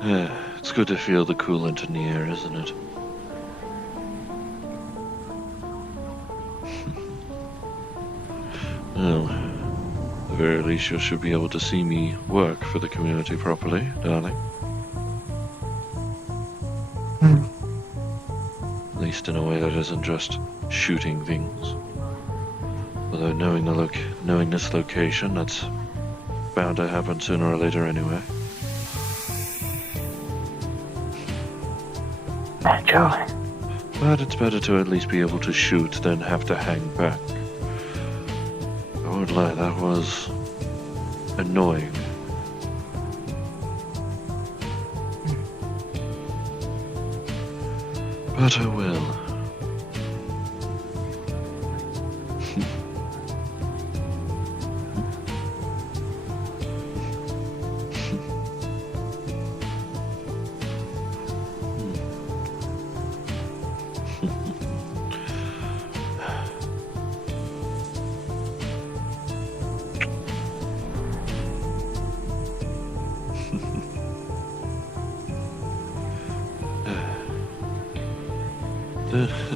It's good to feel the coolant in the air, isn't it? Well, at the very least you should be able to see me work for the community properly, darling. At least in a way that isn't just shooting things. Although knowing this location, that's bound to happen sooner or later anyway. Naturally. But it's better to at least be able to shoot than have to hang back. I won't lie, that was annoying. But I will.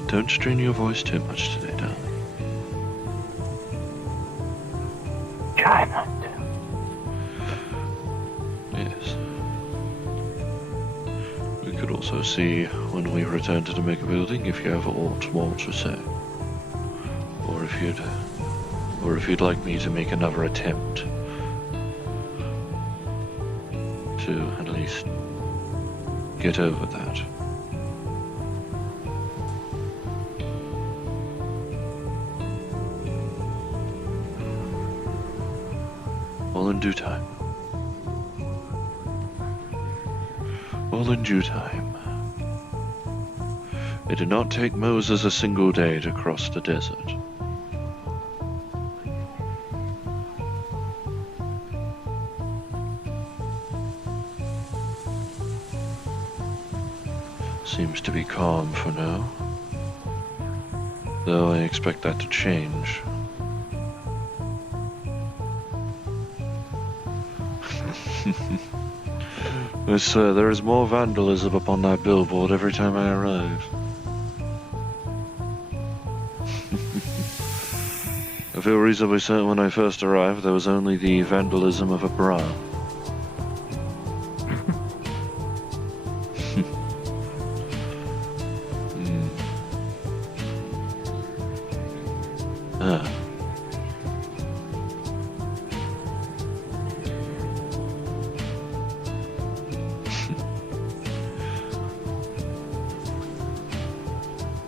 Don't strain your voice too much today, darling. Try not to. Yes. We could also see when we return to the mega building if you have aught more to say. Or if you'd like me to make another attempt to at least get over that. All in due time. All in due time. It did not take Moses a single day to cross the desert. Seems to be calm for now. Though I expect that to change. Yes, there is more vandalism upon that billboard every time I arrive. I feel reasonably certain when I first arrived there was only the vandalism of a bra. Ah.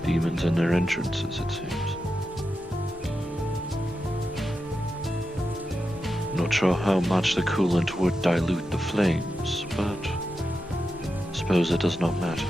Demons and their entrances, it seems. Not sure how much the coolant would dilute the flames, but I suppose it does not matter.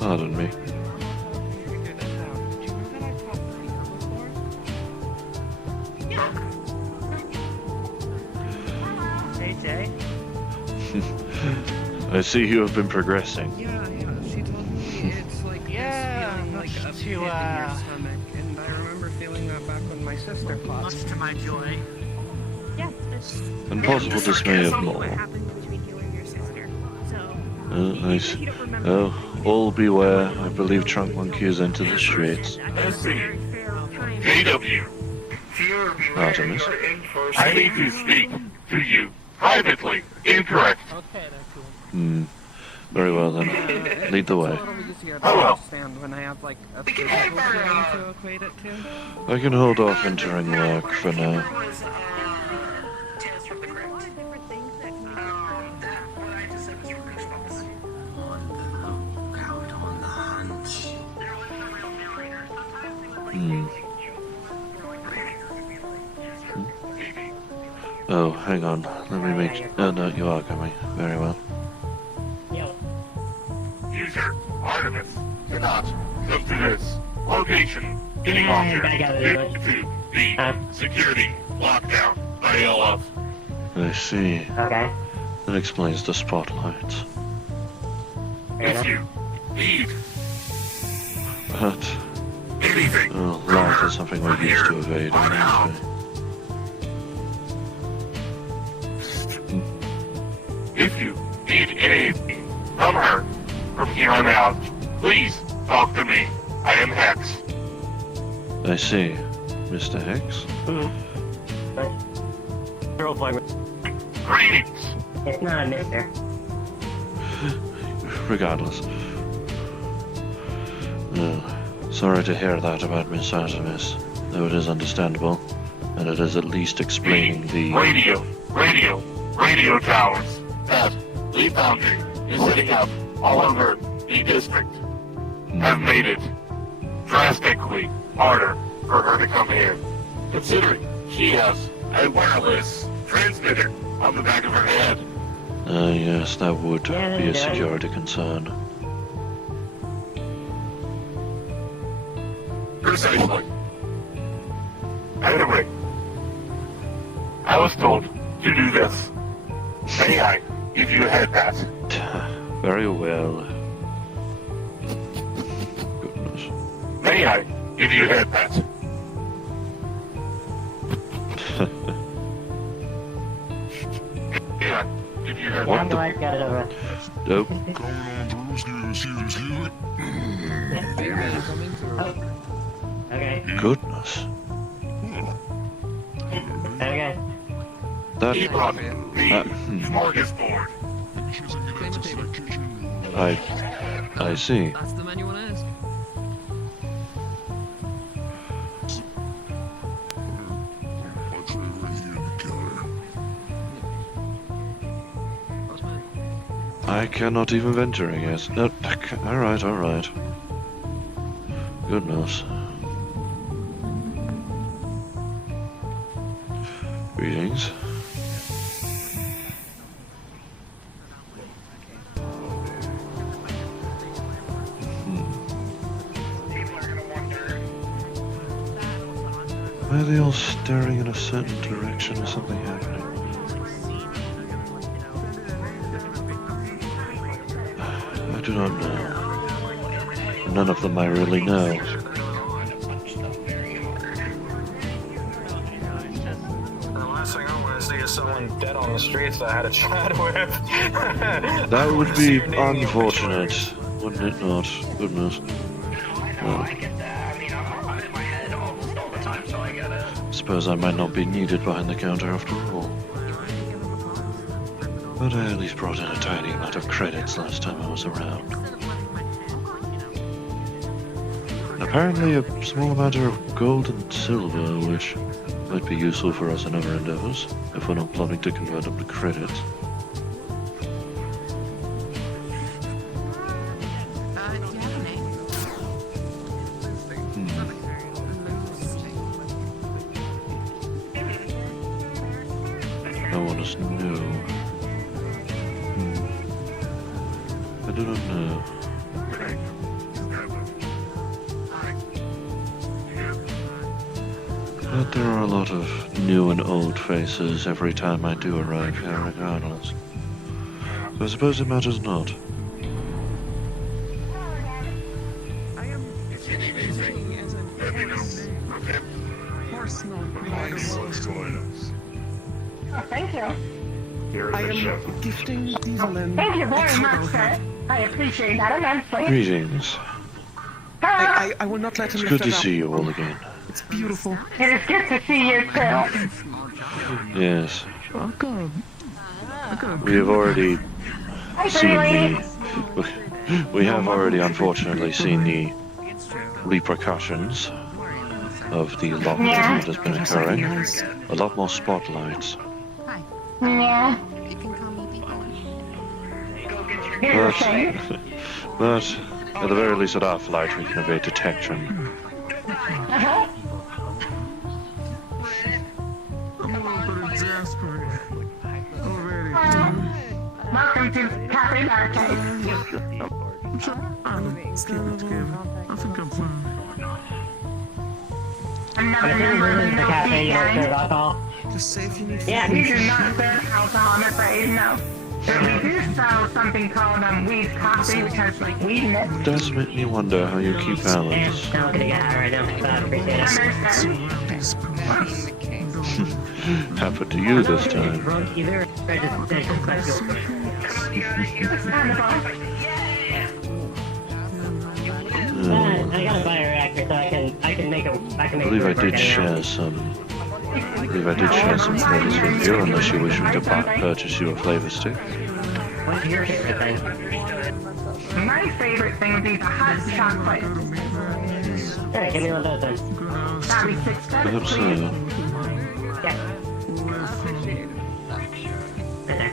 Pardon me. Hey, Jay. I see you have been progressing. Yeah. She told me it's like feeling like a pit in your stomach, and I remember feeling that back when my sister fought. Much to my joy. Yeah, that's And possible dismay of what more. happened between you and your sister. So, Nice. you don't remember Oh, all beware. I believe Trunk Monkey is into the streets. that's a very fair time. AW, Artemis. I need to speak to you privately. Incorrect. Okay, that's cool. Very well then. Lead the way. It's a little easier to Hello. understand when I have like a physical thing to equate it to. I can hold off entering work for now. There's a lot of different things that can Oh, hang on. Let me make. Oh no, you are coming. Very well. User Artemis cannot come to this location any longer due to the security lockdown by LF. I see. Okay. That explains the spotlights. If you need But anything, well, light is something we're used to evading. Aren't if you need anything from her from here on out, please talk to me. I am Hex. we? I see. Mr. Hicks? Role playing. Greetings. It's not a mister. Regardless. Sorry to hear that about Miss Artemis, though it is understandable, and it is at least explaining the... Radio towers that the Foundry is setting up all over the district have made it drastically harder for her to come here, considering she has a wireless transmitter on the back of her head. Yes, that would Yeah, be a yeah. security concern. Precisely. Anyway, I was told to do this. May I give you a head pat? Very well. Goodness. May I give you a head pat? Yeah, give you a head What pat. the... I've got it over. Nope. Okay. Goodness. Okay. That... He brought the smorgasbord. I see. That's the man you want to ask. What's mine? I cannot even venture, I guess. No, alright. Goodness. Greetings. Why are they all staring in a certain direction? Is something happening? I do not know. None of them I really know. The last thing I want to see is someone dead on the streets that I had a chat with. That would be unfortunate, wouldn't it not? Goodness. Well, suppose I might not be needed behind the counter after all. But I at least brought in a tiny amount of credits last time I was around. Apparently a small amount of gold and silver, which might be useful for us in our endeavors, if we're not planning to convert them to credits. I want to know. I do not know. But there are a lot of new and old faces every time I do arrive here, regardless. So I suppose it matters not. I am If you need anything, as a let me know. Okay? personal Thank you. Here I is the ship. am gifting Evelyn. Thank you very much, sir. I appreciate that immensely. Greetings. I will not let him It's lift good to that up. see you all again. It's beautiful. It is good to see you too. Yes, Welcome. we have already Hi, seen pretty lady. the... We have already, unfortunately, seen the repercussions of the lockdown Yeah. that has been Just like occurring. nice. A lot more spotlights. Yeah. You can call me Beacon. You're the same. But at the very least, at our flight, we can evade detection. Uh-huh. exasperated. Already. Welcome to Cafe Latte. I think I'm fine. Another I member of think the the No cafe, Beat you don't serve Gang. alcohol. Just say if you need Yeah, We do not serve alcohol, I'm afraid, no. But we do sell something called weed coffee, which has like weed in it. It does make me wonder how you keep Yeah, balance. I'm gonna get high right now. Appreciate it. Understand? That being the case. Happened to you this time. Drunk either. I just collect your Understandable. Uh, I got a bioreactor, so I can make I it believe I work did anyhow. share some. I believe I did share some flavors with you, unless you wish me to purchase you a flavor stick. What's your favorite thing? My favorite thing would be the hot chocolate. Hey, give me one of those then. That'd be 6 cents, Perhaps please. Yeah. Right there.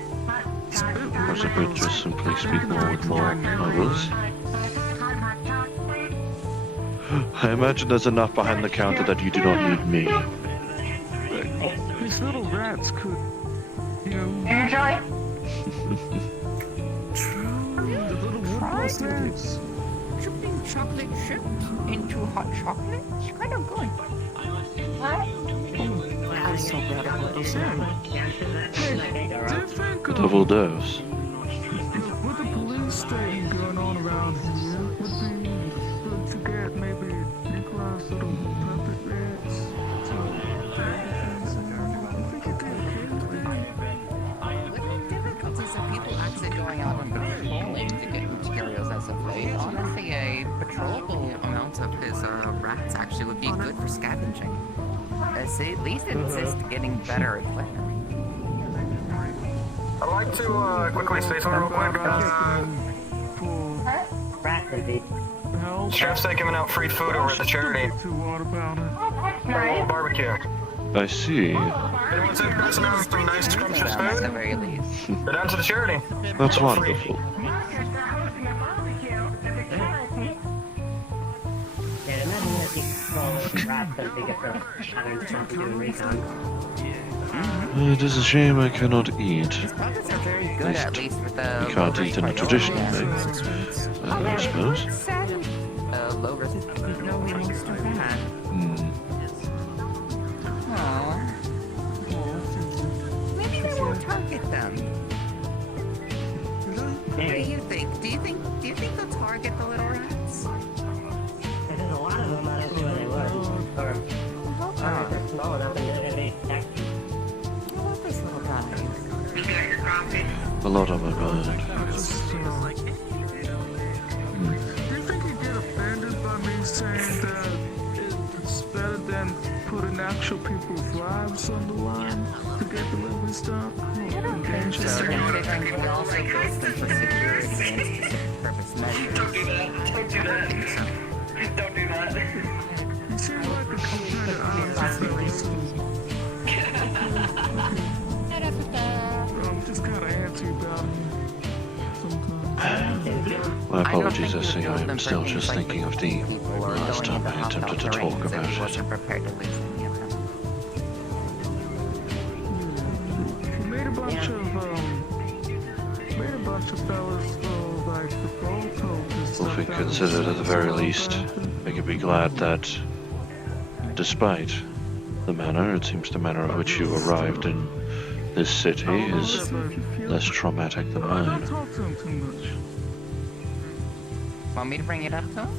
perhaps I could just simply speak more with more others. I imagine there's enough behind the counter that you do not need me. These little rats could, you know, Enjoy. the little woodlouse rats. Dripping chocolate chip into hot chocolate? It's kind of good. I'm so glad I put this in. Double dose. With the police thing going on around here, would be good to get maybe Nikolai's little puppet rats. So, With the difficulties of people actually going out and patrolling to get materials as of late, honestly, a patrolable amount of his rats actually would be good for scavenging. At least it assists getting better equipment. I'd like to quickly say something real quick. Rats and beef. Chef's giving out free food over at the charity. to water powder. Little barbecue. I see. Anyone's interested in some nice scrumptious At the food? very least. Go down to the charity. That's wonderful. Yeah, imagine if you call rats and they get the iron stuff to do recon. It is a shame I cannot eat. These puppets are very good, at least with the You can't low eat in a risk traditional priority. way, I suppose. Low risk isn't really most of that. Hmm. Aww. Maybe they won't target them. What do Maybe. you think? Do you think they'll target the little rats? If there's a lot of them, I don't see why they would. Or if they're small enough and they attack. I love these little guys. A lot on my mind. Do you think you get offended by me saying that it's better than putting actual people's lives on the line to get delivery stuff? So considering we also built them for security and specific purpose measures. Don't do that. Don't do that. Don't do that. You seem like a complete opposite. I'm just kind of antsy about it sometimes. My apologies, I don't think see he I built am them for still things just like thinking of the people or last going time I into attempted to hostile talk terrains if about he it. wasn't prepared to lose any of them. You made a bunch of fellas like the gold coaches. Well, if we consider it at the very least, we could be glad that, despite the manner, it seems the manner of which you arrived in this city is less traumatic than I mine. don't talk to him too much. Want me to bring it up to him?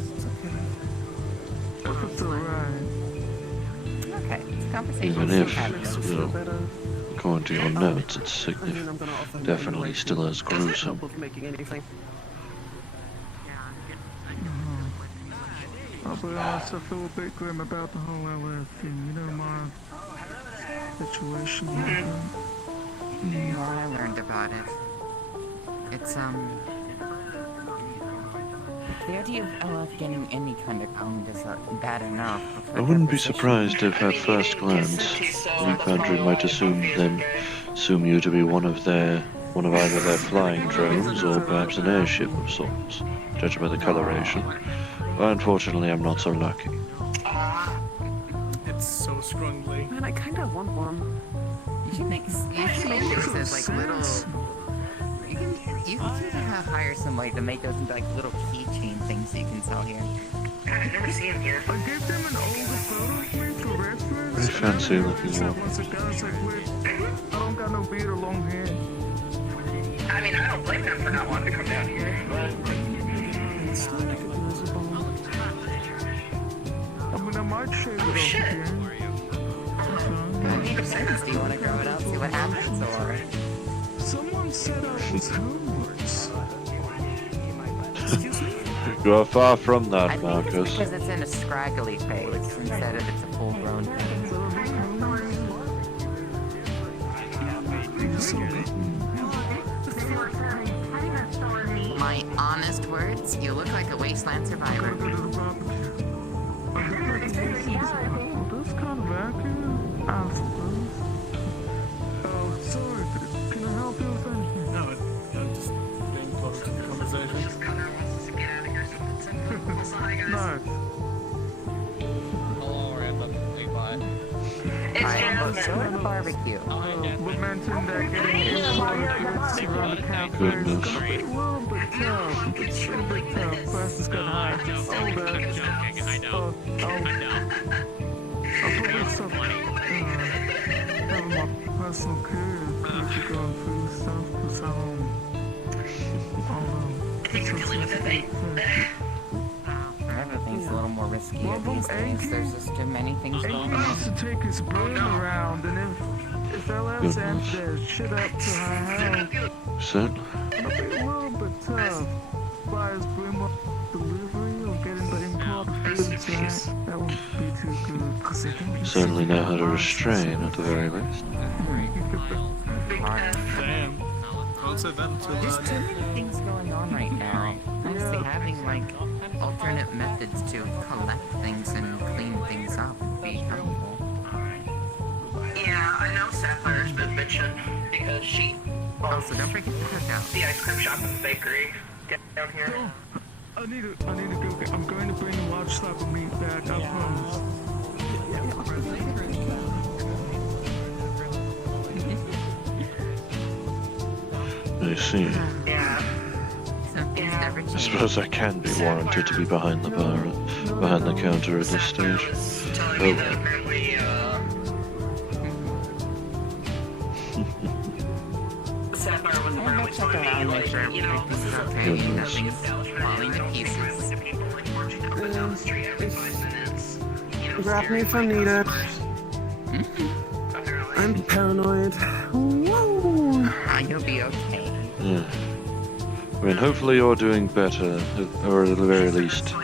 If it's alright. Okay, it's a conversation. Even still if, happening. you know, according to your notes, it's definitely still as gruesome. I'll be honest, I feel a bit grim about the whole LF thing. You know, my situation. Well, I learned about it. It's, the idea of LF getting any kind of owned is bad enough. I wouldn't be surprised if at first glance, Leap Foundry might assume you to be one of either their flying drones or perhaps an airship of sorts, judged by the coloration. But unfortunately, I'm not so lucky. It's so scrungly. Man, I kind of want one. You should make those as like little. You can hire somebody to make those into like little keychain things that you can sell here. I've never seen him here. I gave them an older photo of me for reference. Very fancy looking So one. once a guy's like, wait, I don't got no beard or long hair. I mean, I don't blame him for not wanting to come down here, but It's not like it was a bone. I mean, I might shave it off shit. again. I need a sense. Do you want to grow it out? See what happens, or? Someone said I was homeless. You are far from I that, think it's Marcus. because it's in a scraggly phase instead of it's a full-grown phase. My honest words, you look like a wasteland survivor. Go to the barbecue. Oh, that's kind of accurate, I suppose. Oh, sorry, can I help you with anything? No, I'm just being close to the conversation. No. Hello, random Levi. it's Alright, so Jasmine. at the barbecue. We mentioned that getting imported goods around the cafe is Goodness. gonna be a little bit tough. It's a bit tough. Prices got high. Oh, that. I'll probably stop having my personal care if you're going through stuff because I don't know. I think you're dealing with a thing. Everything's a little more risky Well, these days. There's just too many things He going on. needs to take his brain around, and if LF's amp their shit up to high health, Certainly. it'll be a little bit tough. Buyers bring up delivery or getting the import goods right. That won't be too good. 'cause they don't Certainly know how to restrain at the very least. Damn. Closer than to There's too many things going on right now. Honestly, having like alternate methods to collect things and clean things up would be helpful. Yeah, I know Sapphire's been bitching because she Also, don't forget the cookout. the ice cream shop and the bakery. Get down here. I need to go get, I'm going to bring the large slab of meat back, I promise. I see. Yeah. Some things never I change. suppose I can be warranted to be behind the bar, behind the counter at this stage. Telling me that apparently, Sapphire was I'll apparently check telling me, around, make like, sure you know, this is everything's okay. okay. Goodness. Nothing's falling to pieces. People like marching up and down the street every 5 minutes. You know, Grab me if I scaring need it. apparently. I'm paranoid. Woo! You'll be okay. Yeah. I mean, hopefully you're doing better, or at the very least,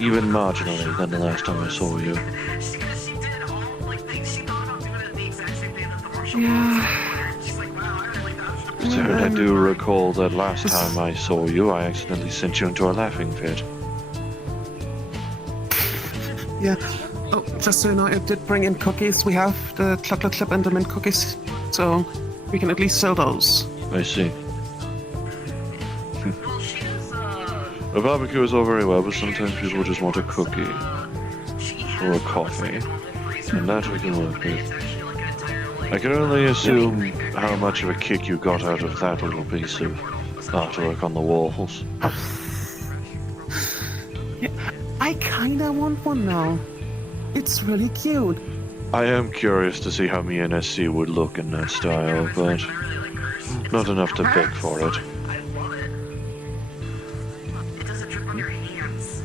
even marginally than the last time I saw you. She did all, like, things she thought about doing it the exact same day that the marshal Yeah. She's like, wow, I really thought So I do recall that last time I saw you, I accidentally sent you into a laughing fit. Yeah. Oh, just so you know, I did bring in cookies. We have the chocolate chip and the mint cookies, so we can at least sell those. I see. Well, she is, A barbecue is all very well, but sometimes people just want a cookie she or a has coffee, freezer. and that we can work It's with. actually like an entire, like, I can only assume how much of a kick you got out of that little piece of artwork on the walls. Yeah, I kinda want one now. It's really cute. I am curious to see how me and SC would look in that style, but not enough to beg for it. I love it. It doesn't drip on your hands.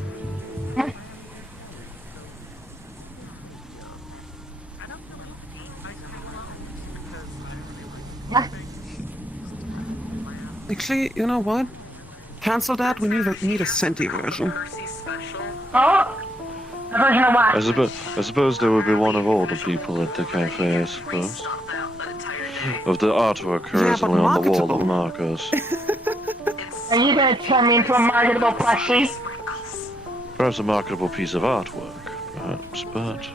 Actually, you know what? Cancel that. We need a Senti version. Mercy special. Oh, a version of what? I suppose there would be one of all the people at the cafe, I suppose. Stop that entire Of the artwork Yeah, but originally on the wall marketable. of Marcos. Are you gonna turn me into a marketable plushie? Perhaps a marketable piece of artwork, perhaps, but...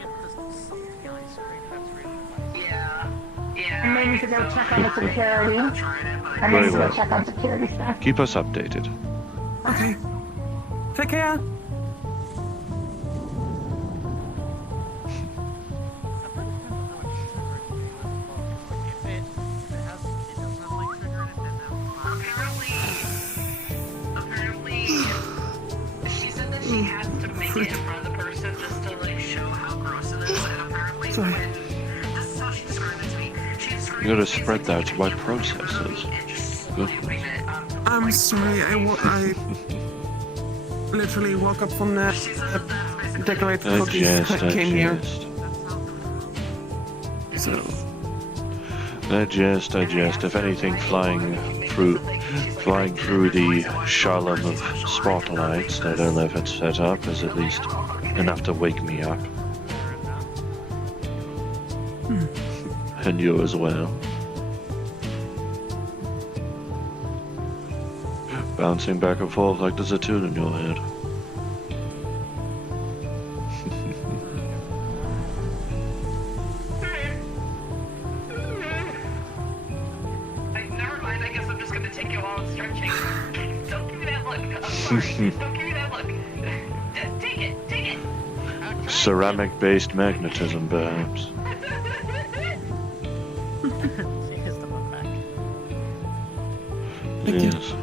Yeah. Yeah. I may need to go check on the security. I may Very need to well. go check on security stuff. Keep us updated. Okay. Take care. frick. in front of the person just to like show how gross it is. And apparently, Sorry. this is how she described it to me. She described You gotta it to me spread as, that like, to my taking processes. and just Goodness. swiping it onto the, I'm like, sorry, I literally woke up from that She said that that's basically decorated I cookies jest, that I came here. jest. So, I jest. If anything, flying through the shalom of spotlights that Elif had set up is at least enough to wake me up. And you as well. Bouncing back and forth like there's a tune in your head. Never mind, I guess I'm just gonna take you while I'm stretching. Don't give me that look. I'm sorry. Don't give me that look. Take it. Ceramic-based magnetism, perhaps. Yes.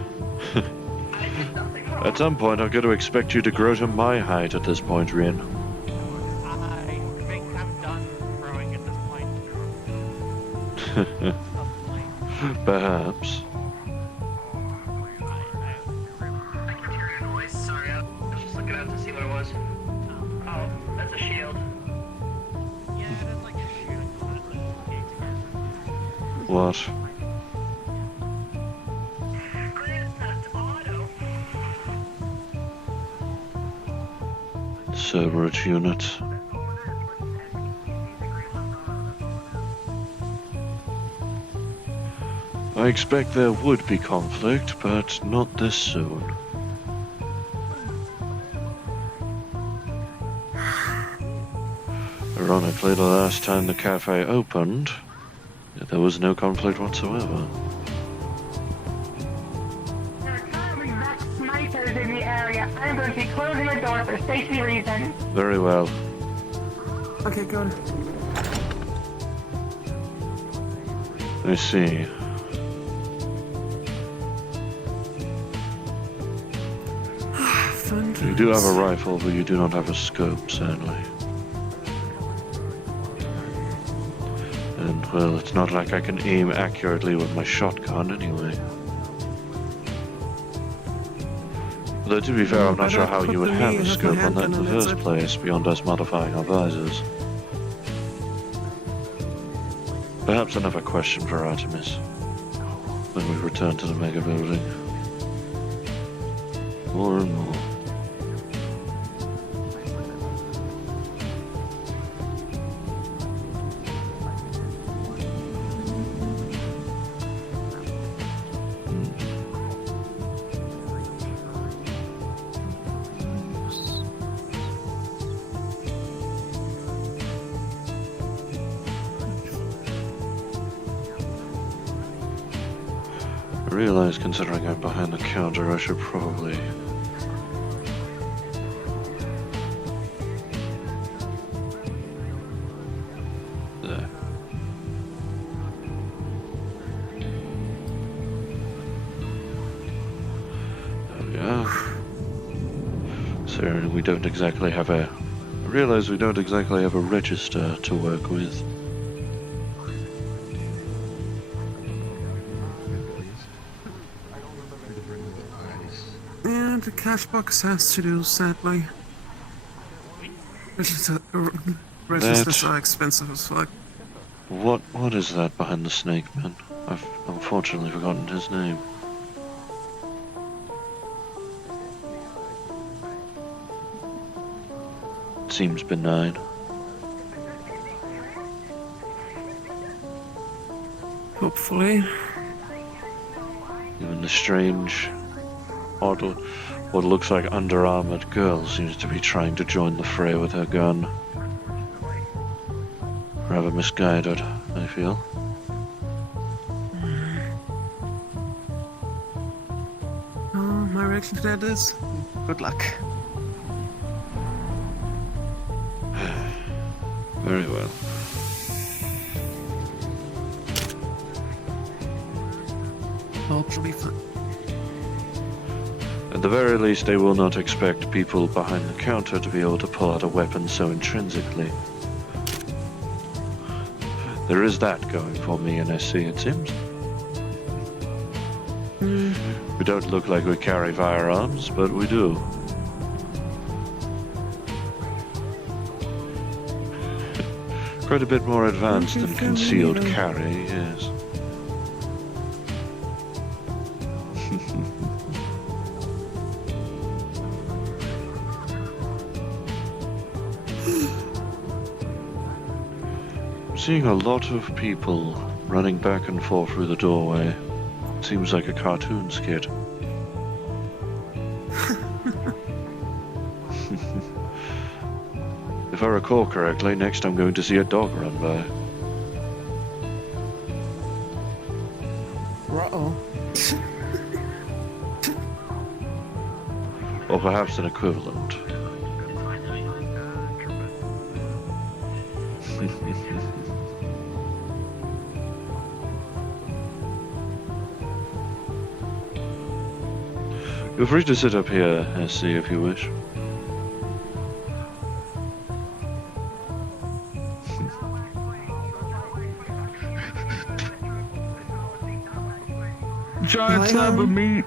At some point, I'm going to expect you to grow to my height at this point, Rin. I think I'm done growing at this point. Perhaps. I can hear your noise. Sorry, I was just looking out to see what it was. Oh, that's a shield. Yeah, it is like a shooting What? Grand Theft Auto. Cerberus unit. I expect there would be conflict, but not this soon. Ironically, the last time the cafe opened, there was no conflict whatsoever. There are currently Vex snipers in the area. I'm going to be closing the door for safety reasons. Very well. okay, good. I see. You do have a rifle, but you do not have a scope, sadly. And, well, it's not like I can aim accurately with my shotgun, anyway. Though, to be fair, I'm not sure how you would have a scope on that in the first place, beyond us modifying our visors. Perhaps another question for Artemis, when we return to the mega building. More and more. I realize, considering I'm behind the counter, I should probably... There. There we are. So we don't exactly have a... I realize we don't exactly have a register to work with. Yeah, the cash box has to do, sadly. Registers are expensive as fuck. What is that behind the snake man? I've unfortunately forgotten his name. Seems benign. Hopefully. Even the strange, odd, what looks like under-armored girl seems to be trying to join the fray with her gun. Rather misguided, I feel. My reaction to that is good luck. Very well. Hopefully fun. At the very least, they will not expect people behind the counter to be able to pull out a weapon so intrinsically. There is that going for me in SC, it seems. We don't look like we carry firearms, but we do. Quite a bit more advanced than concealed carry, yes. Seeing a lot of people running back and forth through the doorway. Seems like a cartoon skit. If I recall correctly, next I'm going to see a dog run by. Uh-oh. Or perhaps an equivalent. Feel free to sit up here, SC, if you wish. Giant slab of meat,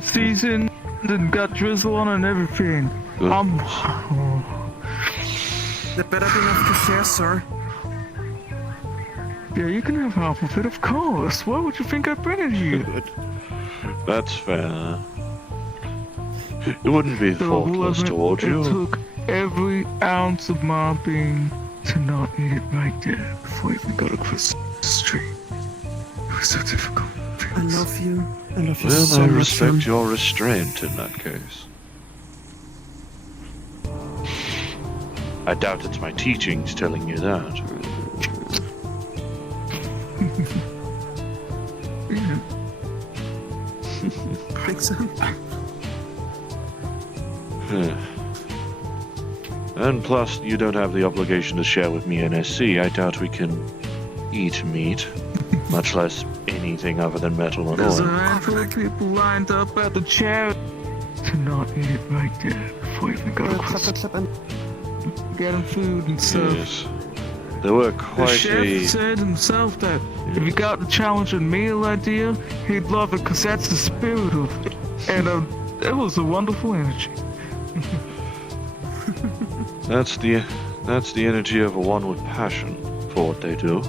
seasoned and got drizzle on it and everything. Good. It better be enough to share, sir. Yeah, you can have half of it, of course. Why would you think I'd bring it here? That's fair. It wouldn't be So thoughtless whoever toward it you. took every ounce of my being to not eat it right there before I even got across the street. It was so difficult. I love you. I love you Well, so I much. respect your restraint in that case. I doubt it's my teachings telling you that. Think so? And plus, you don't have the obligation to share with me and SC. I doubt we can eat meat, much less anything other than metal and There's a oil. handful of people lined up at the chair to not eat it right there before I even got across. Getting food and stuff. Yes. There were The quite chef a... said himself that if he got the challenge and meal idea, he'd love it because that's the spirit of it. And it was a wonderful energy. That's the energy of one with passion for what they do.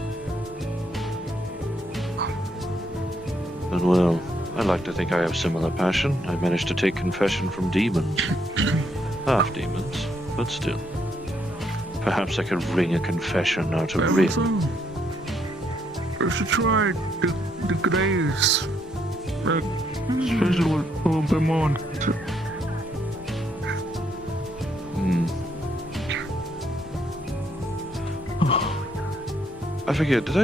And well, I like to think I have similar passion. I managed to take confession from demons. Half demons, but still. Perhaps I could wring a confession out of Rim. You should try the grays. Like, especially with a little bit more. I forget, did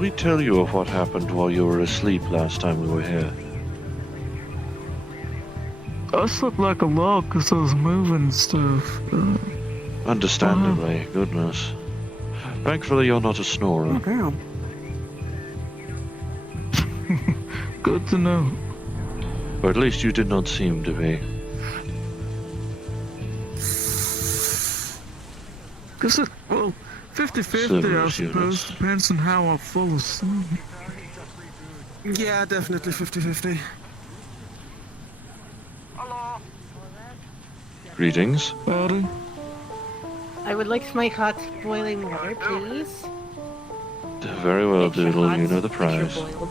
we tell you of what happened while you were asleep last time we were here? I slept like a log because I was moving stuff. Understandably, goodness. Thankfully you're not a snorer. Okay. Good to know. Or at least you did not seem to be. Cause it, well, 50-50 I Service suppose, units. depends on how I fall asleep. Yeah, definitely 50-50. Greetings. Howdy. I would like my hot boiling water, please. Very well, Extra Doodle, hot, you know the extra price. boiled.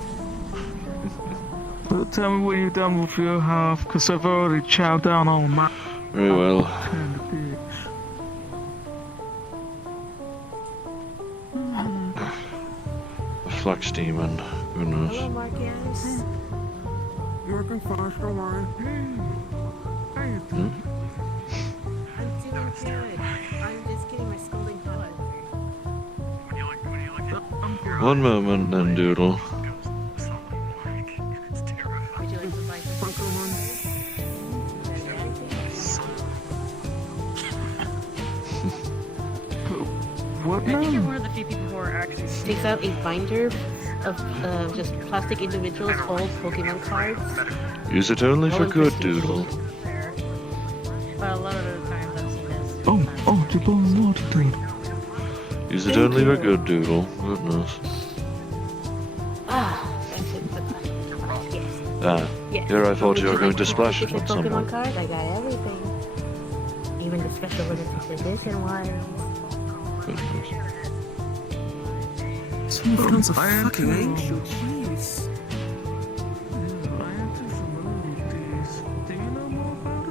Well, tell me when you're done with your half, cause I've already chowed down all my Very well. kind of bitch. A flux demon. Goodness. Hello, Marcus. You're working fast, don't worry. I'm doing good. I'm just getting my scalding hot. One moment then, Doodle. Would you like to buy some? What I think you're now? one of the few people who are actually takes out a binder of just plastic individuals hold Pokemon cards. Use it only for All good, interesting Doodle. But a lot of the times I've seen this. Oh, you're blowing water, dude. Use it only for good, Doodle. Goodness. Ah, that's it. Yes. Ah, Yes. here I thought you were going to Would splash like it on Pokemon someone. card? I got everything. Even the special limited edition ones. Goodness. Some guns are I am fucking too. ancient. Jeez. I am too familiar with these. Do you know more about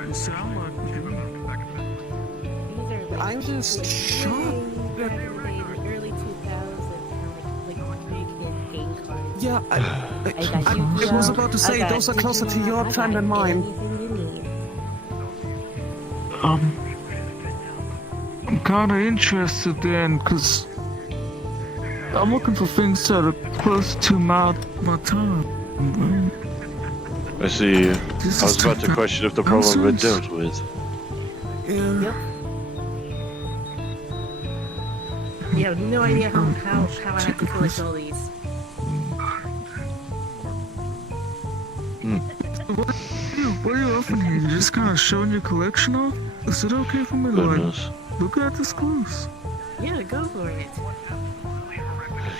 it? You sound like you. These are like I'm just shocked. the early 2000s, like big hit game cards. Yeah, I got Yu-Gi-Oh! I was about to say, I got those are closer to your Digimon, I time got than mine. Anything you need. I'm kind of interested then, cause I'm looking for things that are close to my time. I see. I This was is about to question if the problem had been nonsense. dealt with. Yeah. Yep. You have no idea how I have to collect all these. What are you offering here? You just kind of showing your collection off? Is it okay for me to Goodness. look at this close? Yeah, go for it.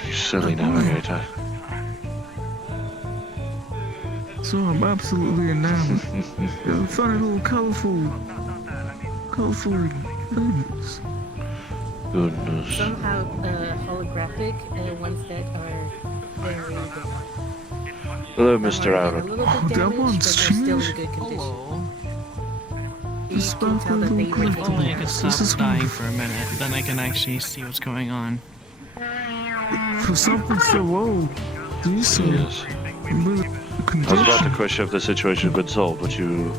You silly navigator. So I'm absolutely enamored. They're funny little colorful things. Goodness. Somehow holographic ones that are very Hello, Mr. a Aaron. little bit That damaged, one's but they're still in changed. good condition. Hello. You can tell that they were If only I could This stop is dying for a minute, then I can actually see what's going on. For something so old, these are Yes. really I was about to condition. question if the situation had been solved, but you.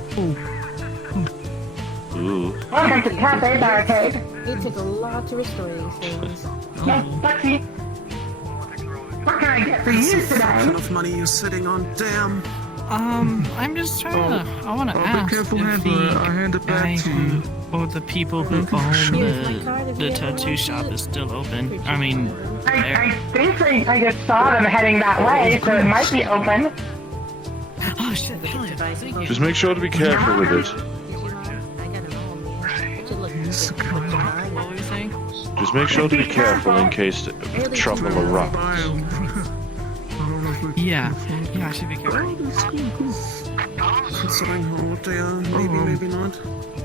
Ooh. Welcome to Cafe Barricade. It took a lot to restore these things. Yes, Lexi. What can I get for you What today? kind of money you sitting on? Damn. I'm just trying to. I want to Oh, be ask careful, if handler. I the hand it guy back to who, you. or the people who Okay, own sure. Here's my card if the you ever tattoo want shop it. is still open. I mean, I think I just saw them heading that way, so it might be open. oh shit, hell yeah, thank you. Just make sure to be careful with it. Digimon, I got them all, man. It should look Yes, good. come on. What were you saying? Just make sure to be careful in case trouble erupts. Biome. I don't know if we can Yeah, afford yeah, I should be careful. Oh, that's cool, cool. Considering how old they are, maybe, maybe not.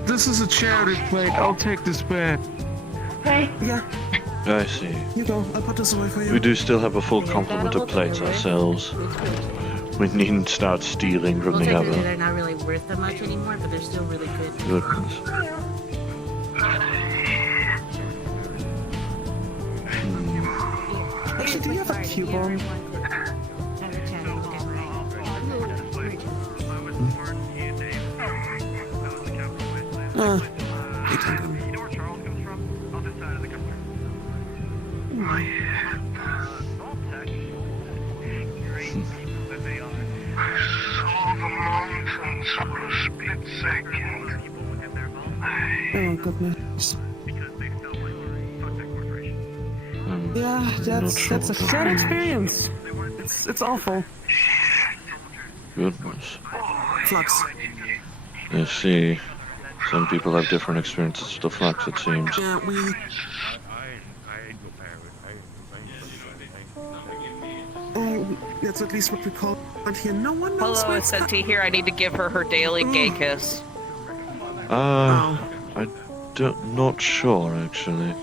This is a charity plate. I'll take this back. Hey, Yeah, I see. you go. I'll put this away for you. We do still have a full Yeah, complement that'll of plates look ourselves. It's good. We needn't start stealing from Well, the technically other. they're not really worth that much anymore, but they're still really good. Goodness. Actually, do you have a cube on? Wait, hang on. You know where Charles comes from? Other side of the country. Great people that they are. Oh, goodness. Yeah, Not that's sure a what sad that experience. It's awful. Goodness. Flux. I see. Some people have different experiences with the flux, it seems. Yeah, we. Oh, that's at least what we call it here. No one knows Hello, where it's Senti here. I need to give her her daily gay kiss. Oh. Not sure, actually.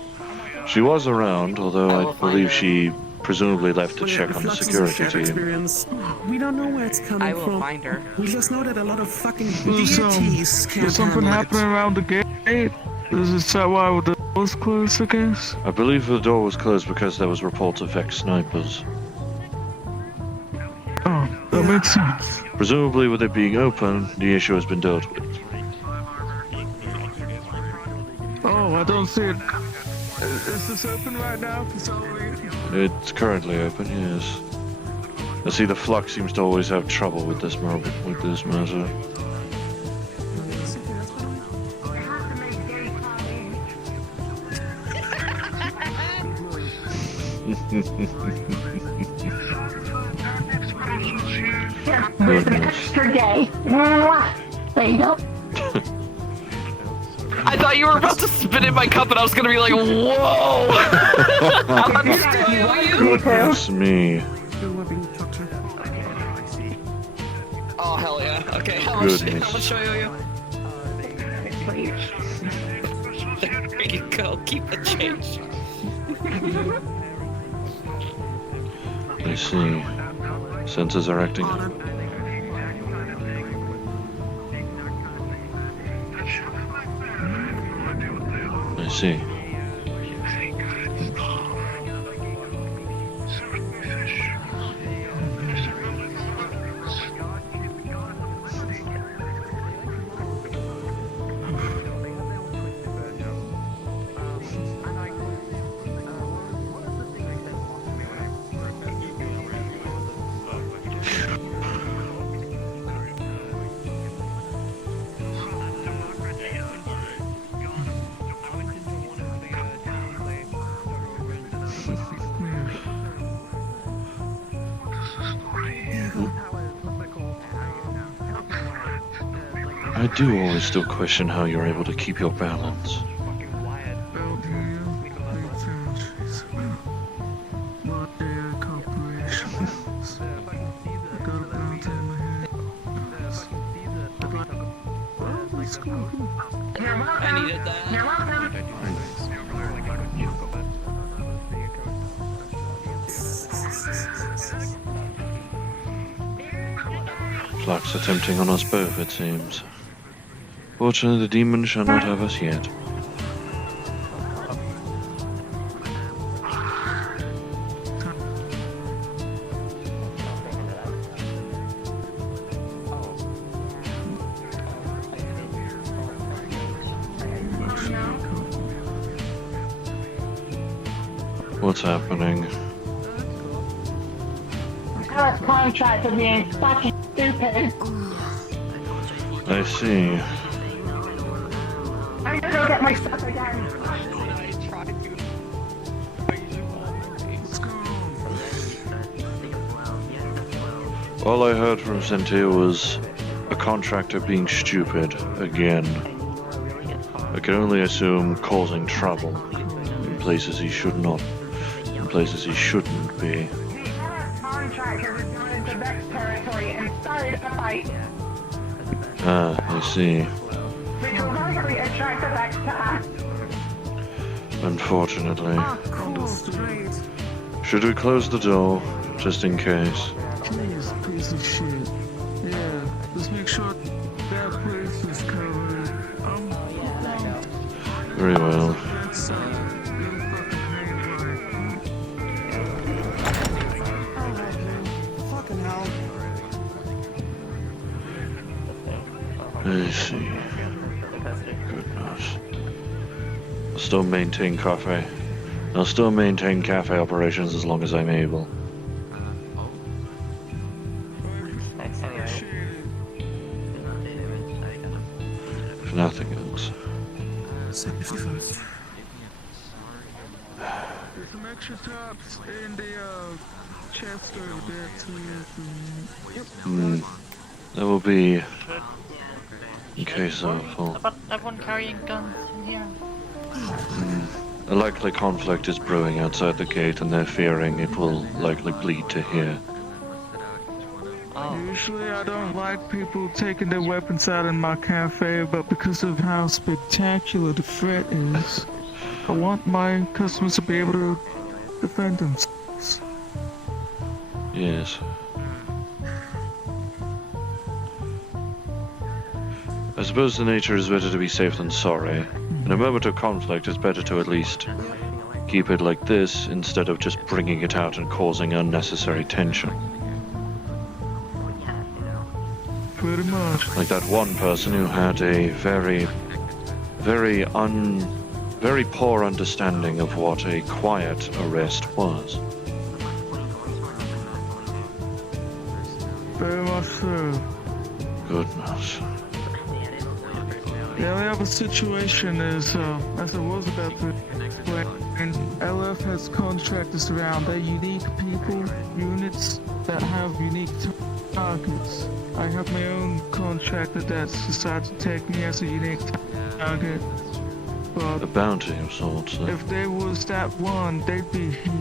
She was around, although I will I find believe her. she presumably left to Well, yeah, check if on the Flux is a security shared team. experience. We don't know where it's coming I will from. find her. We just know that a lot of fucking There's, deities can't there's something handle happening it. around the gate. Is that why the door's closed, I guess? I believe the door was closed because there was reports of Vex snipers. Oh, that makes sense. Presumably, with it being open, the issue has been dealt with. Oh, I don't see it. Is this open right now? It's currently open, yes. I see the flux seems to always have trouble with this matter. Yeah, with some extra gay. Mwah. There you go. I thought you were about to spit in my cup, and I was gonna be like, "Whoa!" I'm stealing you. Goodness me. Oh hell yeah! Okay, how much do I owe you? There you go. Keep the change. I see. Senses are acting. I see. I do always still question how you're able to keep your balance. I needed that. You're welcome. Flux attempting on us both, it seems. Fortunately, the demon shall not have us yet. What's happening? Our contract for being fucking stupid. I see. I'm gonna go get my stuff again. All I heard from Sentia was a contractor being stupid again. I can only assume causing trouble in places he should not, in places he shouldn't be. Contractor was going into Vex territory and started a fight, Ah, I see. which will likely attract the Vex to us. Unfortunately. Understood. Should we close the door, just in case? Please, piece of shit. Yeah, just make sure that place is covered. Very well. That's Fucking hell. I see. Goodness. I'll still maintain cafe. I'll still maintain cafe operations as long as I'm able. If nothing else. Safety first. There's some extra tops in the chest over there too. That will be in case of About everyone carrying guns in here. a likely conflict is brewing outside the gate, and they're fearing it will likely bleed to here. Usually I don't like people taking their weapons out in my cafe, but because of how spectacular the threat is, I want my customers to be able to defend themselves. Yes. I suppose the nature is better to be safe than sorry. In a moment of conflict, it's better to at least keep it like this instead of just bringing it out and causing unnecessary tension. Pretty much. Like that one person who had a very poor understanding of what a quiet arrest was. Very much so. Goodness. Yeah, the other situation is, as I was about to explain, LA SRF has contractors around. They're unique people, units that have unique targets. I have my own contractor that's decided to take me as a unique target. But A bounty of sorts. if there was that one, they'd be here.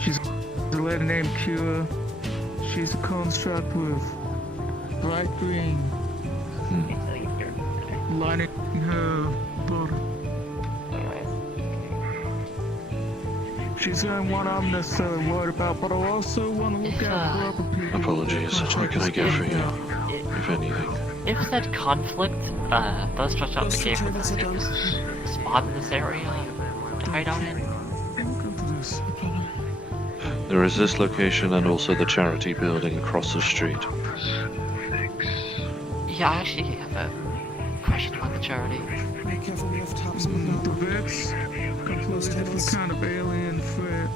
She's a lady named Kira. She's a construct with bright green lining her body. She's the only one I'm necessarily worried about, but I also want to look out for other people. Apologies. What can I get for you, if anything? If that conflict does stretch out the cave for the safest spot in this area to hide out in, There is this location and also the charity building across the street. yeah, I actually have a question about the charity. Be careful, we have tops. The vets compose a different kind of alien threat.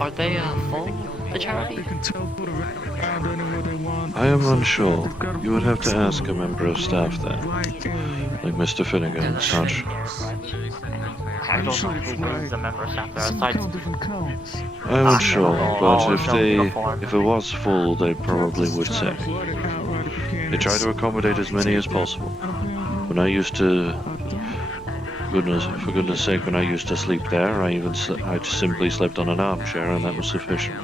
Are they full, the charity? They can teleport around anywhere they want. I am unsure. You would have to ask a member of staff there, like Mr. Finnegan and such. I don't know who is a member of staff there aside. I am unsure, but if it was full, they probably would say. They try to accommodate as many as possible. When I used to, for goodness sake, when I used to sleep there, I simply slept on an armchair, and that was sufficient.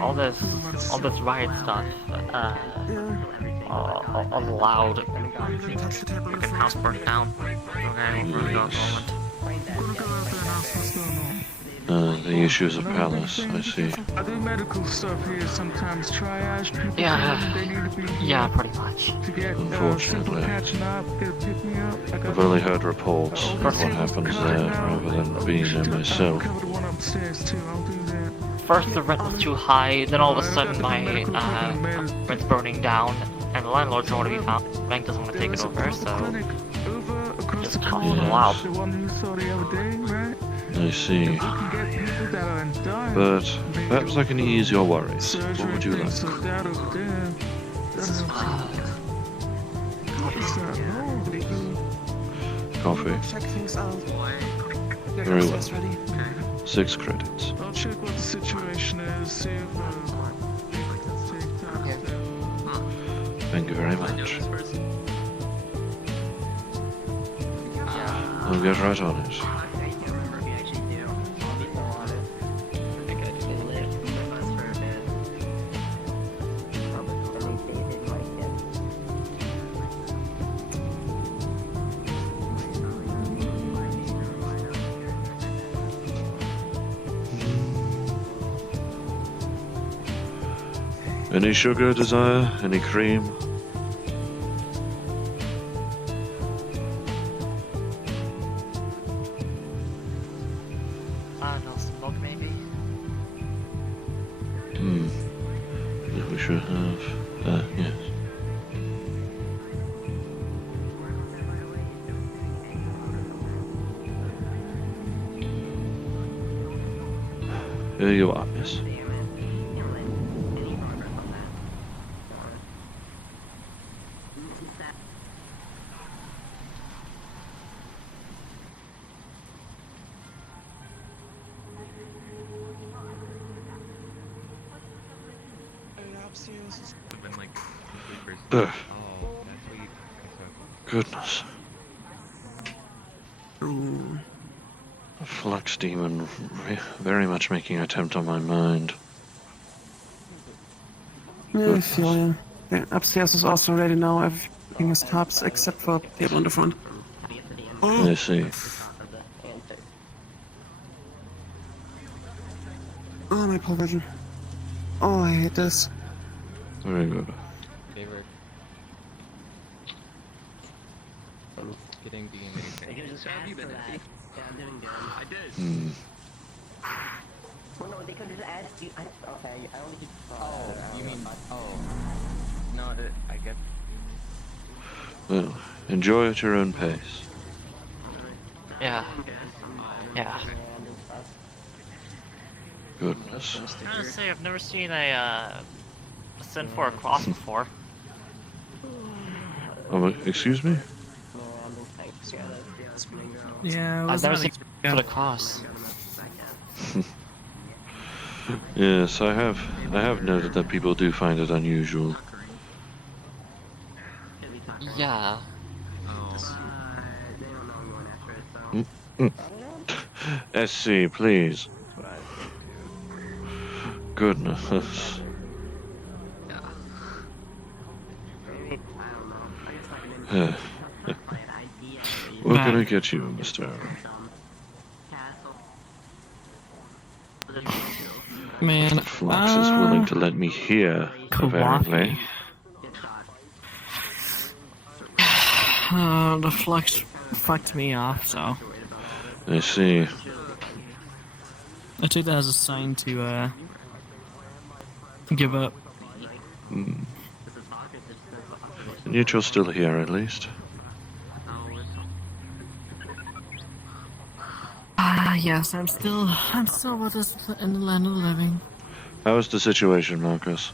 All this riot stuff, allowed. Freaking house burnt down. Okay, we'll really go moment. The issues of Palace, I see. I do medical stuff here sometimes. Triage people. Yeah, They need to be here yeah, pretty much. to get Unfortunately. simple catching up, get a pick me up. I got I've only heard reports of what happens there, rather than being there myself. cover the one upstairs too. I'll do that. First the rent was too high, then all of a sudden my rent's burning down, and the landlord's nowhere to be found. The bank doesn't want to take it over, so Over across just the toss corner. it out. The one you saw the other day, right? I see. You can get people that are in dire. But perhaps I can ease your worries. surgery What would you and like? things, so that over there. That's Coffee. Check things out. Get Very well. upstairs ready. 6 credits. I'll check what the situation is, see if take time. Thank you very much. I'll get right on it. Any sugar, Desire? Any cream? No smoke maybe? We should have that, yes. Here you are, miss. Ugh. Goodness. A flux demon very much making an attempt on my mind. Yeah, I feel you. The upstairs is also ready now. Everything is tops except for the table in the front. I see. Oh, my pole vision. Oh, I hate this. Very good. Getting Well, no, they could just add. Okay, I only. Oh, you mean? Oh, no, I guess. Well, enjoy at your own pace. Yeah. Yeah. Goodness. I gotta say, I've never seen a Sin 4 cross before. Oh, excuse me? Yeah, I've never seen put across. Yes, I have noted that people do find it unusual. Yeah. SC, please. Goodness. What can I get you, Mr. Aaron? Man, Flux is willing to let me hear, apparently. The flux fucked me off, so I see. I took that as a sign to give up. And yet you're still here, at least. Yes, I'm still with us in the land of the living. How is the situation, Marcus?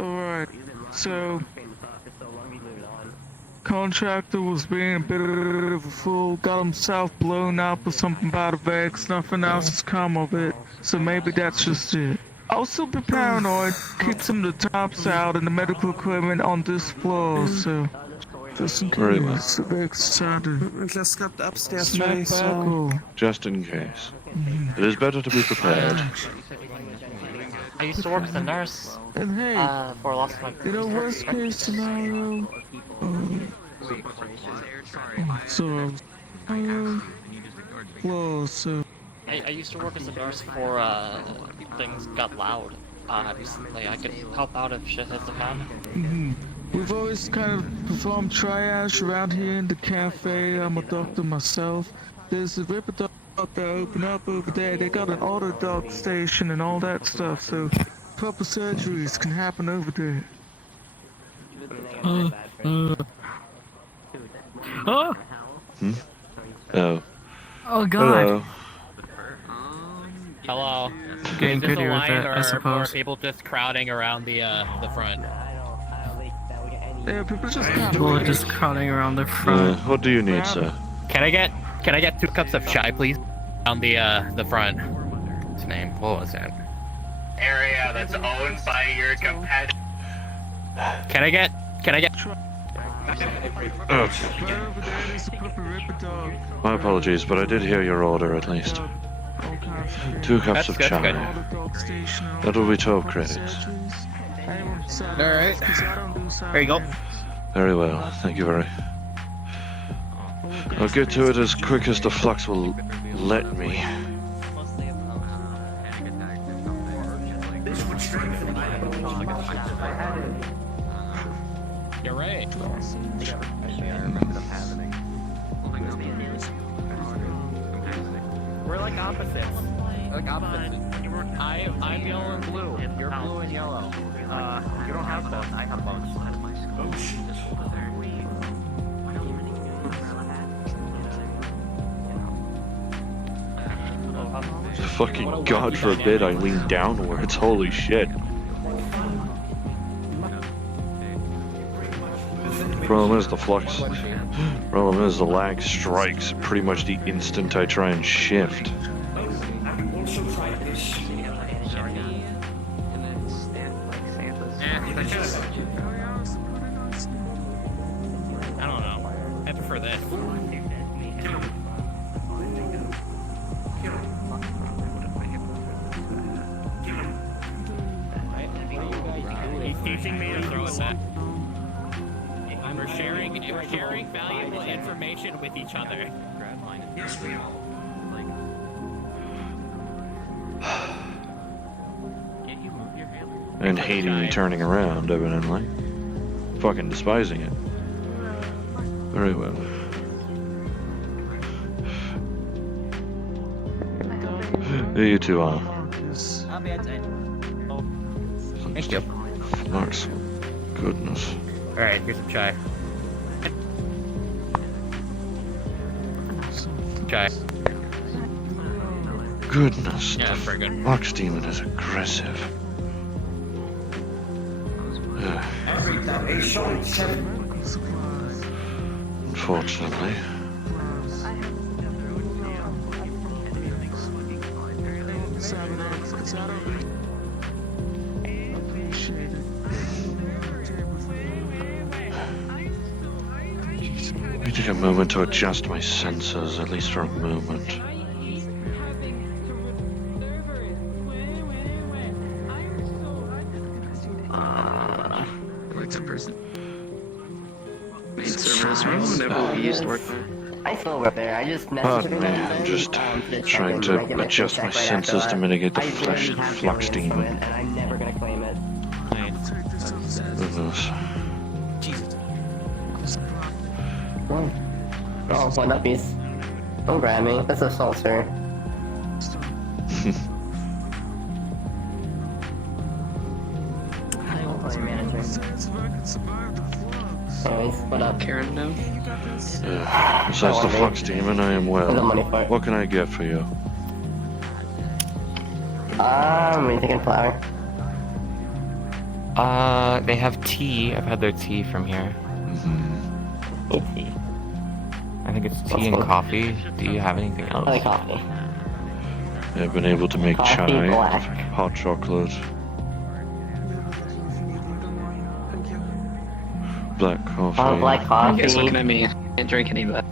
Alright, so contractor was being a bit of a fool, got himself blown up or something by the Vex, nothing else has come of it, so maybe that's just it. Also be paranoid, keep some of the tops out and the medical equipment on this floor, so just in Very well. case the Vex decided. We just got the upstairs Smack tray, back so... or... Just in case. It is better to be prepared. I used to work as a nurse And hey, for a lot of my. you know, worst case scenario, so, floor, so... I used to work as a nurse for things got loud recently. I could help out if shit hits the fan. We've always kind of performed triage around here in the cafe. I'm a doctor myself. There's a Ripper doctor open up over there. They got an auto doc station and all that stuff, so proper surgeries can happen over there. Oh. Oh. Oh god. Hello. Hello. Getting Is this a pretty with line it, or I are suppose. people just crowding around the front? Yeah, people just kind People are of... just crowding around the front. What do you need, sir? Can I get 2 cups of chai, please? On the front. His name, what was that? Area that's owned by your competitor. Can I get? My apologies, but I did hear your order at least. 2 cups of That's chai. good. That will be 12 credits. Alright. There you go. Very well, thank you very. I'll get to it as quick as the flux will let me. You're right. We're like opposites. I'm yellow and blue. You're blue and yellow. You don't have both. I have both. Oh shit. Fucking God forbid I lean downwards, holy shit. Problem is the flux. Problem is the lag strikes pretty much the instant I try and shift. I don't know. I prefer this. He's teaching me to throw it back. We're sharing valuable information with each other. Yes, we are. And hating me turning around, evidently. Fucking despising it. Very well. You two are. Thank you. Flux. Goodness. Alright, here's some chai. Chai. Goodness. Yeah, The very good. Flux demon is aggressive. unfortunately. Let me take a moment to adjust my sensors, at least for a moment. What's a person? Main servers, whenever we used to work there. I still work there. I just messaged Pardon me, I'm just trying to adjust my sensors to mitigate the flux demon. And I'm never gonna claim it. Goodness. Oh, one uppies. Don't grab me. That's assault, sir. Anyways, what up? Karen now? Besides the flux demon, I am well. What can I get for you? What are you thinking, flower? They have tea. I've had their tea from here. Tea. I think it's tea and coffee. Do you have anything else? I like coffee. I've been able to make Coffee chai, black. hot chocolate, black coffee. Oh, black coffee. You guys looking at me? I can't drink any of that.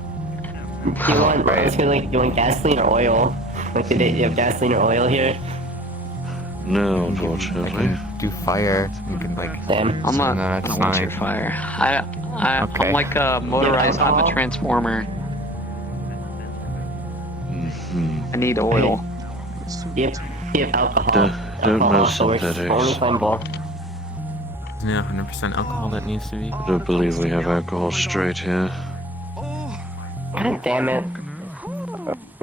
Do you want, you want gasoline or oil? Like, do you have gasoline or oil here? No, unfortunately. Do fire. You can like. Damn. I'm not. No, that's I don't want your fine. fire. I'm Okay. like a motorized. I'm a transformer. I need oil. You have alcohol. Don't Alcohol know also works. synthetics. Only flammable. Yeah, 100% alcohol that needs to be. I don't believe we have alcohol straight here. God damn it.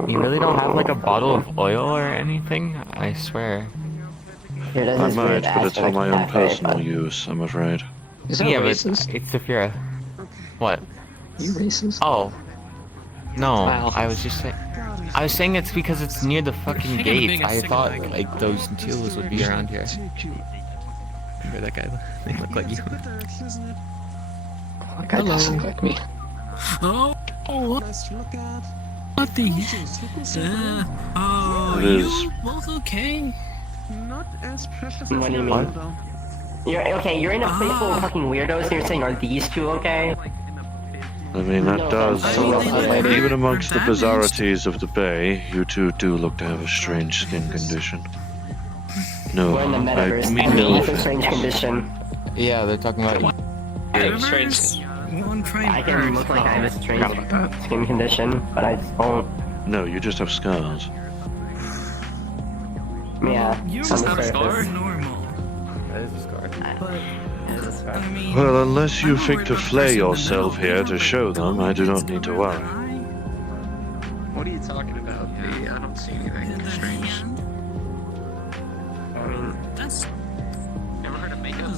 You really don't have like a bottle of oil or anything? I swear. Here, there's I this might, weird but it's for aspect my of own cafe, personal but- use, I'm afraid. Is that Yeah, but racist? it's if you're a... What? You racist? Oh. No, Wow. I was just saying... I was saying it's because it's near the fucking gates. I thought like those tools would be around here. Remember that guy? They look like you. That guy doesn't look like me. Oh, what the? Oh, It is. you both okay? Not as precious What do you mean? You're in a place full of fucking weirdos and you're saying, are these two okay? I mean, that does. Even amongst the bizarrities of the bay, you two do look to have a strange skin condition. No, We're in the metaverse. I mean and no it's a strange offense. condition. Yeah, they're talking about... Universe? One prime I can look like I have a strange skin condition, but I just won't. No, you just have scars. Yeah, You on just the have a scar? surface. Normal. That is a scar. I mean, Well, unless you think to flay yourself here to show them, I do not need to worry. What are you talking about? I don't see anything strange. that's... Never heard of makeup?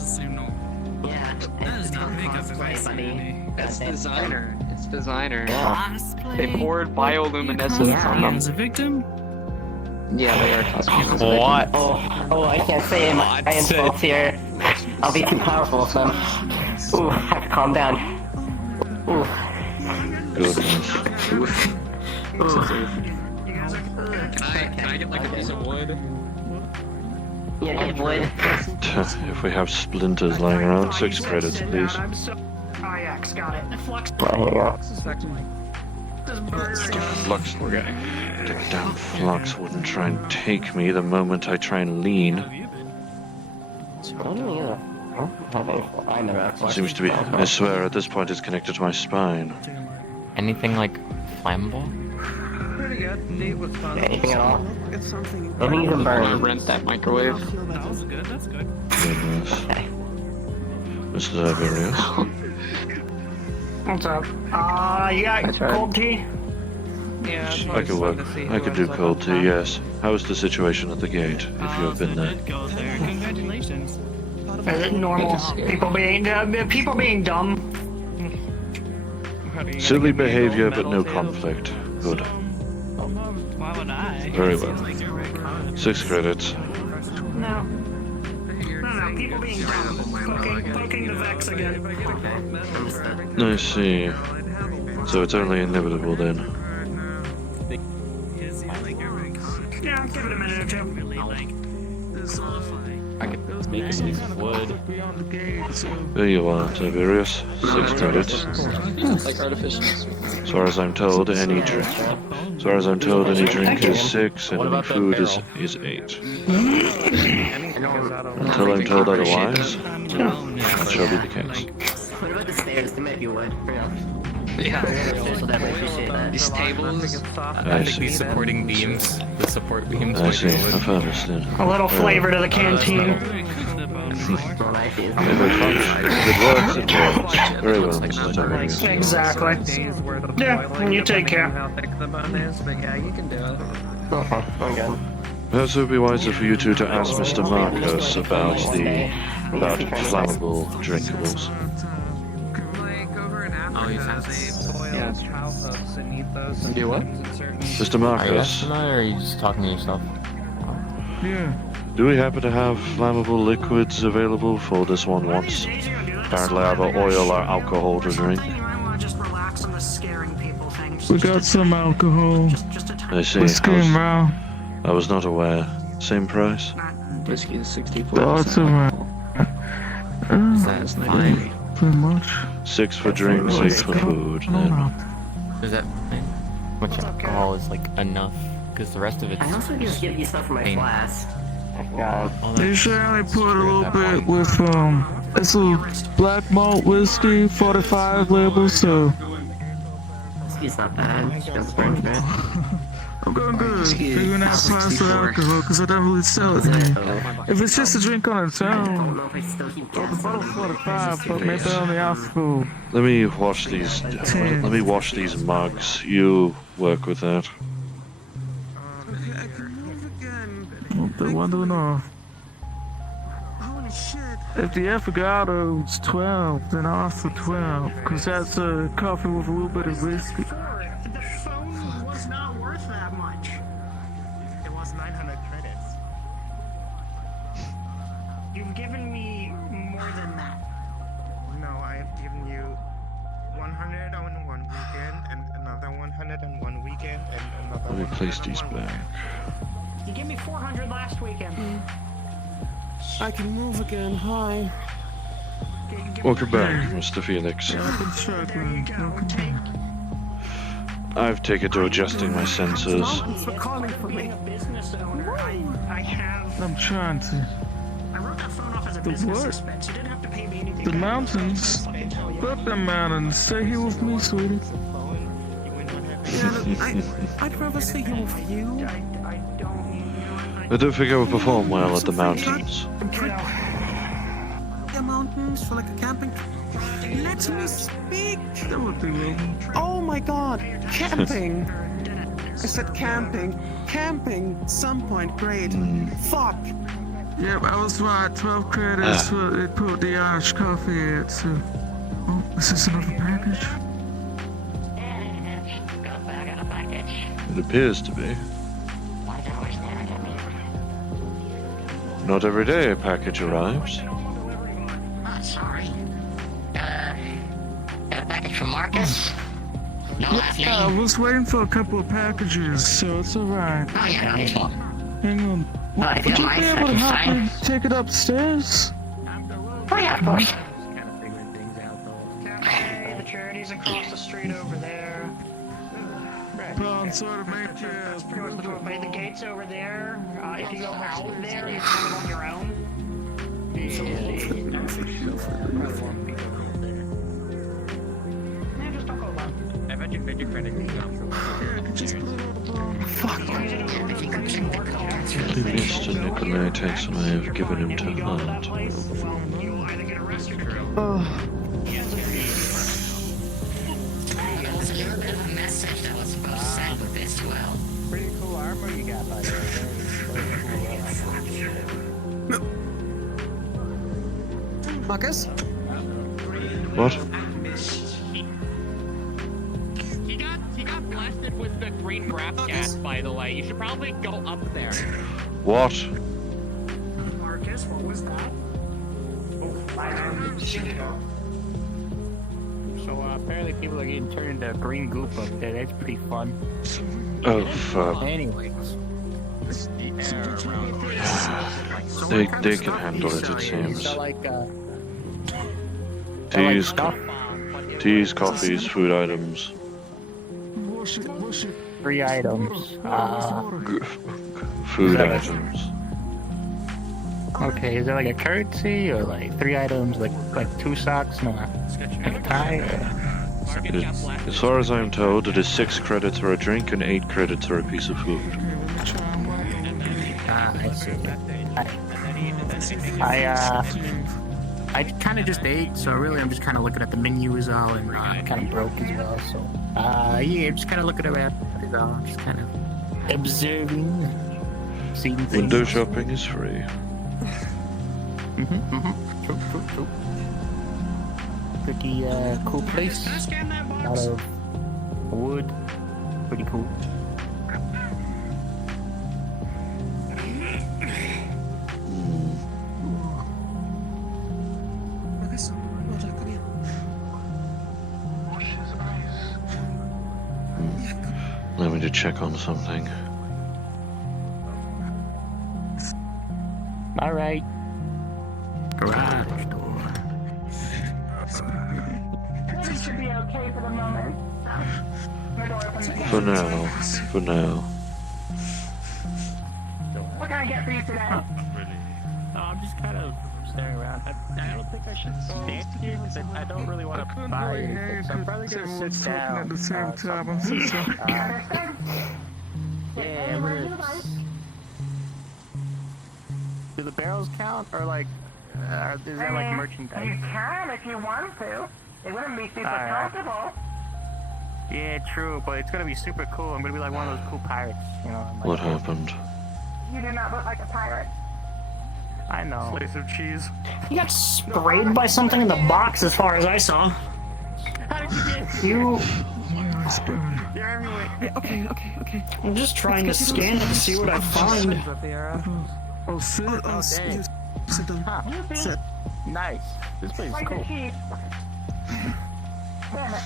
Yeah, That is not makeup, right, buddy. That's designer. It's designer. Cosplay? They poured bioluminescence on them. As a victim? Yeah, they are cosplaying. What? Oh, I can't say my insults here. I'll be too powerful for them. Ooh, have to calm down. Ooh. Goodness. Can I get like a piece of wood? Yeah, get wood. If we have splinters lying around, 6 credits, please. Ajax, got it. Right, here you go. Flux. The damn flux wouldn't try and take me the moment I try and lean. I don't either. I never have It seems to be. I swear, at this point, it's connected to my spine. Anything like flammable? Pretty good. Date was fun. Anything at all? It's something. Anything you can I'm gonna burn. rent that microwave. That was good. That's good. Goodness. Mr. Tiberius. What's up? You got That's right. cold tea? Yeah, I could work. I could do cold tea, yes. How is the situation at the gate, if you have been there? Go there. Congratulations. Is it normal? People being dumb. Silly behavior, but no conflict. Good. Why would I? Very It well. seems like you're very confident. 6 credits. No. No, people being dumb. Poking the Vex again. I see. So it's only inevitable then. Yeah, give it a minute or two. I could make a piece of wood. There you are, Tiberius. 6 credits. Like artificial. As far as I'm told, any drink. As far as I'm told, any drink is 6, and any food is 8. Until I'm told otherwise, that shall be the case. What about the stairs? They might be wood. Yeah. We'll definitely appreciate that. These tables, I see. These supporting beams, the support beams. I see. I've understood. A little flavor to the canteen. Well, I see. If it functions, if it works, it works. Very well, Mrs. Tiberius. Exactly. Yeah, you take care. I'm good. Perhaps it would be wiser for you two to ask Mr. Marcos about flammable drinkables. Oh, you Do what? Mr. Are you Marcos, asking that, or are you just talking to yourself? Yeah. do we happen to have flammable liquids available for this one once? Apparently I have oil or alcohol to drink. We got some alcohol. I see. Whiskey and rum. I was not aware. Same price? Whiskey is 64. Lots of rum. That's fine. Pretty much. 6 for drinks, 8 for food. Then. Does that how much alcohol is like enough? Because the rest of it's I also just give you stuff from my pain. flask. God. Usually I only put a little bit with it's a black malt whiskey, 45 label, so It's not bad. It's just burnt bad. I'm going good. Figuring out price of alcohol because I don't really sell it here. If it's just a drink on its own, well, the bottle's 45, but maybe only alcohol. Let me wash these. Let me wash these mugs. You work with that. Oh, they're wondering off. If the Affogato is 12, then I'll ask for 12, because that's a coffee with a little bit of whiskey. The phone was not worth that much. It was 900 credits. You've given me more than that. No, I've given you 100 on one weekend, and another 100 on one weekend, and another. Let me 100 place on these one back. You gave me 400 last weekend. I can move again. Hi. Welcome back, Mr. Felix. I've been struggling. I've taken to adjusting my senses. Thanks for calling for me. Business owner. I have. I'm trying to. I wrote that phone off as a The business what? expense. You didn't have to pay me anything. The mountains. Fuck them mountains. Stay here with me, sweetie. Yeah, look, I'd rather stay here with you. I don't think I would perform well at the mountains. The mountains for like a camping. Let me speak. That would be lovely. Oh my god, camping. I said camping. Camping. Some point. Great. Fuck. Yep, I was right. 12 credits for they put the Irish coffee at. So, oh, is this another package? It appears to be. Not every day a package arrives. Oh, sorry. Got a package from Marcus? No last name? Yeah, I was waiting for a couple of packages, so it's alright. Oh, yeah, no need to. Hang on. If you Would don't you mind, be I able to can help sign. me take it upstairs? Oh, yeah, of course. Cafe, the charities across the street over there. Well, sort of make That's pretty much the buffet. The gate's over there. If you go out there, you kind of on your own. Yeah, just don't go alone. I bet you 50 credits. Fuck. Mr. Nikolai takes what I have given him to heart. Oh. There's a little bit of a message that was supposed to send with this well. Pretty cool armor you got, by the way. Marcus? What? He got blasted with the green grab gas, by the way. You should probably go up there. What? Marcus, what was that? So apparently people are getting turned into green goop up there. That's pretty fun. Oh fuck. Anyways. They can handle it, it seems. So like, Teas, coffees, food items. Wash it. 3 items. Food items. Okay, is there like a currency or like 3 items, like 2 socks and a tie? As far as I'm told, it is 6 credits for a drink and 8 credits for a piece of food. I see. I kind of just ate, so really I'm just kind of looking at the menu is all, and kind of broke as well. So yeah, I'm just kind of looking around is all, just kind of observing, seeing things. Window shopping is free. True. Pretty cool place. A lot of wood. Pretty cool. Let me to check on something. All right. Garage door. This should be okay for the moment. My door opens again. For now. What can I get for you today? No, I'm just kind of staring around. I don't think I should stand here because I don't really want to buy anything. So I'm probably gonna sit down. At the same time, I'm so sorry. Yeah, what is... Do the barrels count, or like, is there like merchandise? You can if you want to. It wouldn't be super comfortable. Yeah, true, but it's gonna be super cool. I'm gonna be like one of those cool pirates, you know? Like, What happened? You do not look like a pirate. I know. Slice of cheese. You got sprayed by something in the box as far as I saw. How did you get You... My eyes burn. You're everywhere. Okay. I'm just trying to scan it to see what I find. Oh, sit. Oh, dang. sit down. Huh. Sit. Nice. This place is Like cool. a sheep. Damn it.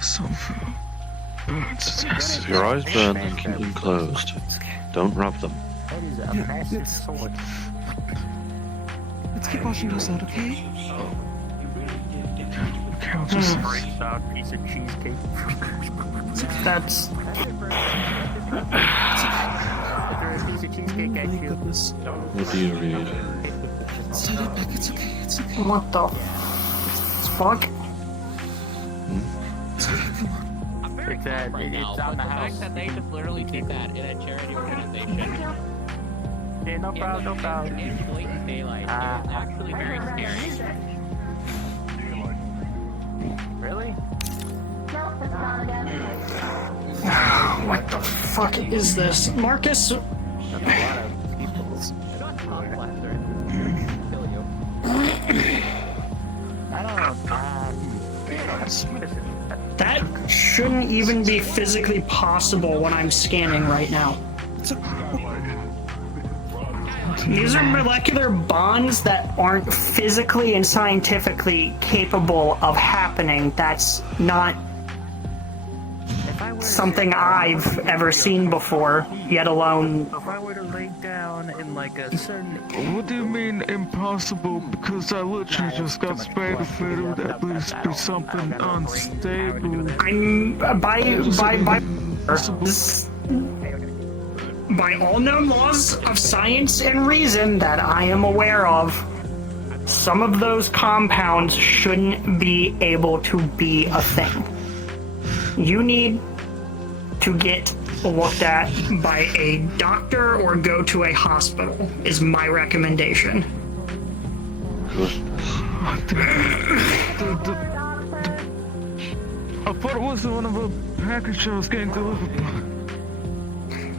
Something burns. If your eyes burn, then keep them closed. Don't rub them. That is a massive sword. Let's keep washing those out, okay? I'll just Breaks out piece of cheesecake. That's... Is there a piece of cheesecake Oh at my you? goodness. What do you read? Set it back, it's okay. What the fuck? It's okay, come on. It's on the house. That they just literally did that in a charity organization. Yeah, no problem. In blatant daylight. It's actually very scary. Really? No, it's not again. What the fuck is this? Marcus? That's a lot of people. Kill you. I don't know. That shouldn't even be physically possible when I'm scanning right now. These are molecular bonds that aren't physically and scientifically capable of happening. That's not something I've ever seen before, yet alone... If I were to lay down in like a certain... What do you mean impossible? Because I literally just got sprayed with it. It would at least be something unstable. I'm... By all known laws of science and reason that I am aware of, some of those compounds shouldn't be able to be a thing. You need to get looked at by a doctor or go to a hospital, is my recommendation. I thought it was one of a package I was getting delivered by.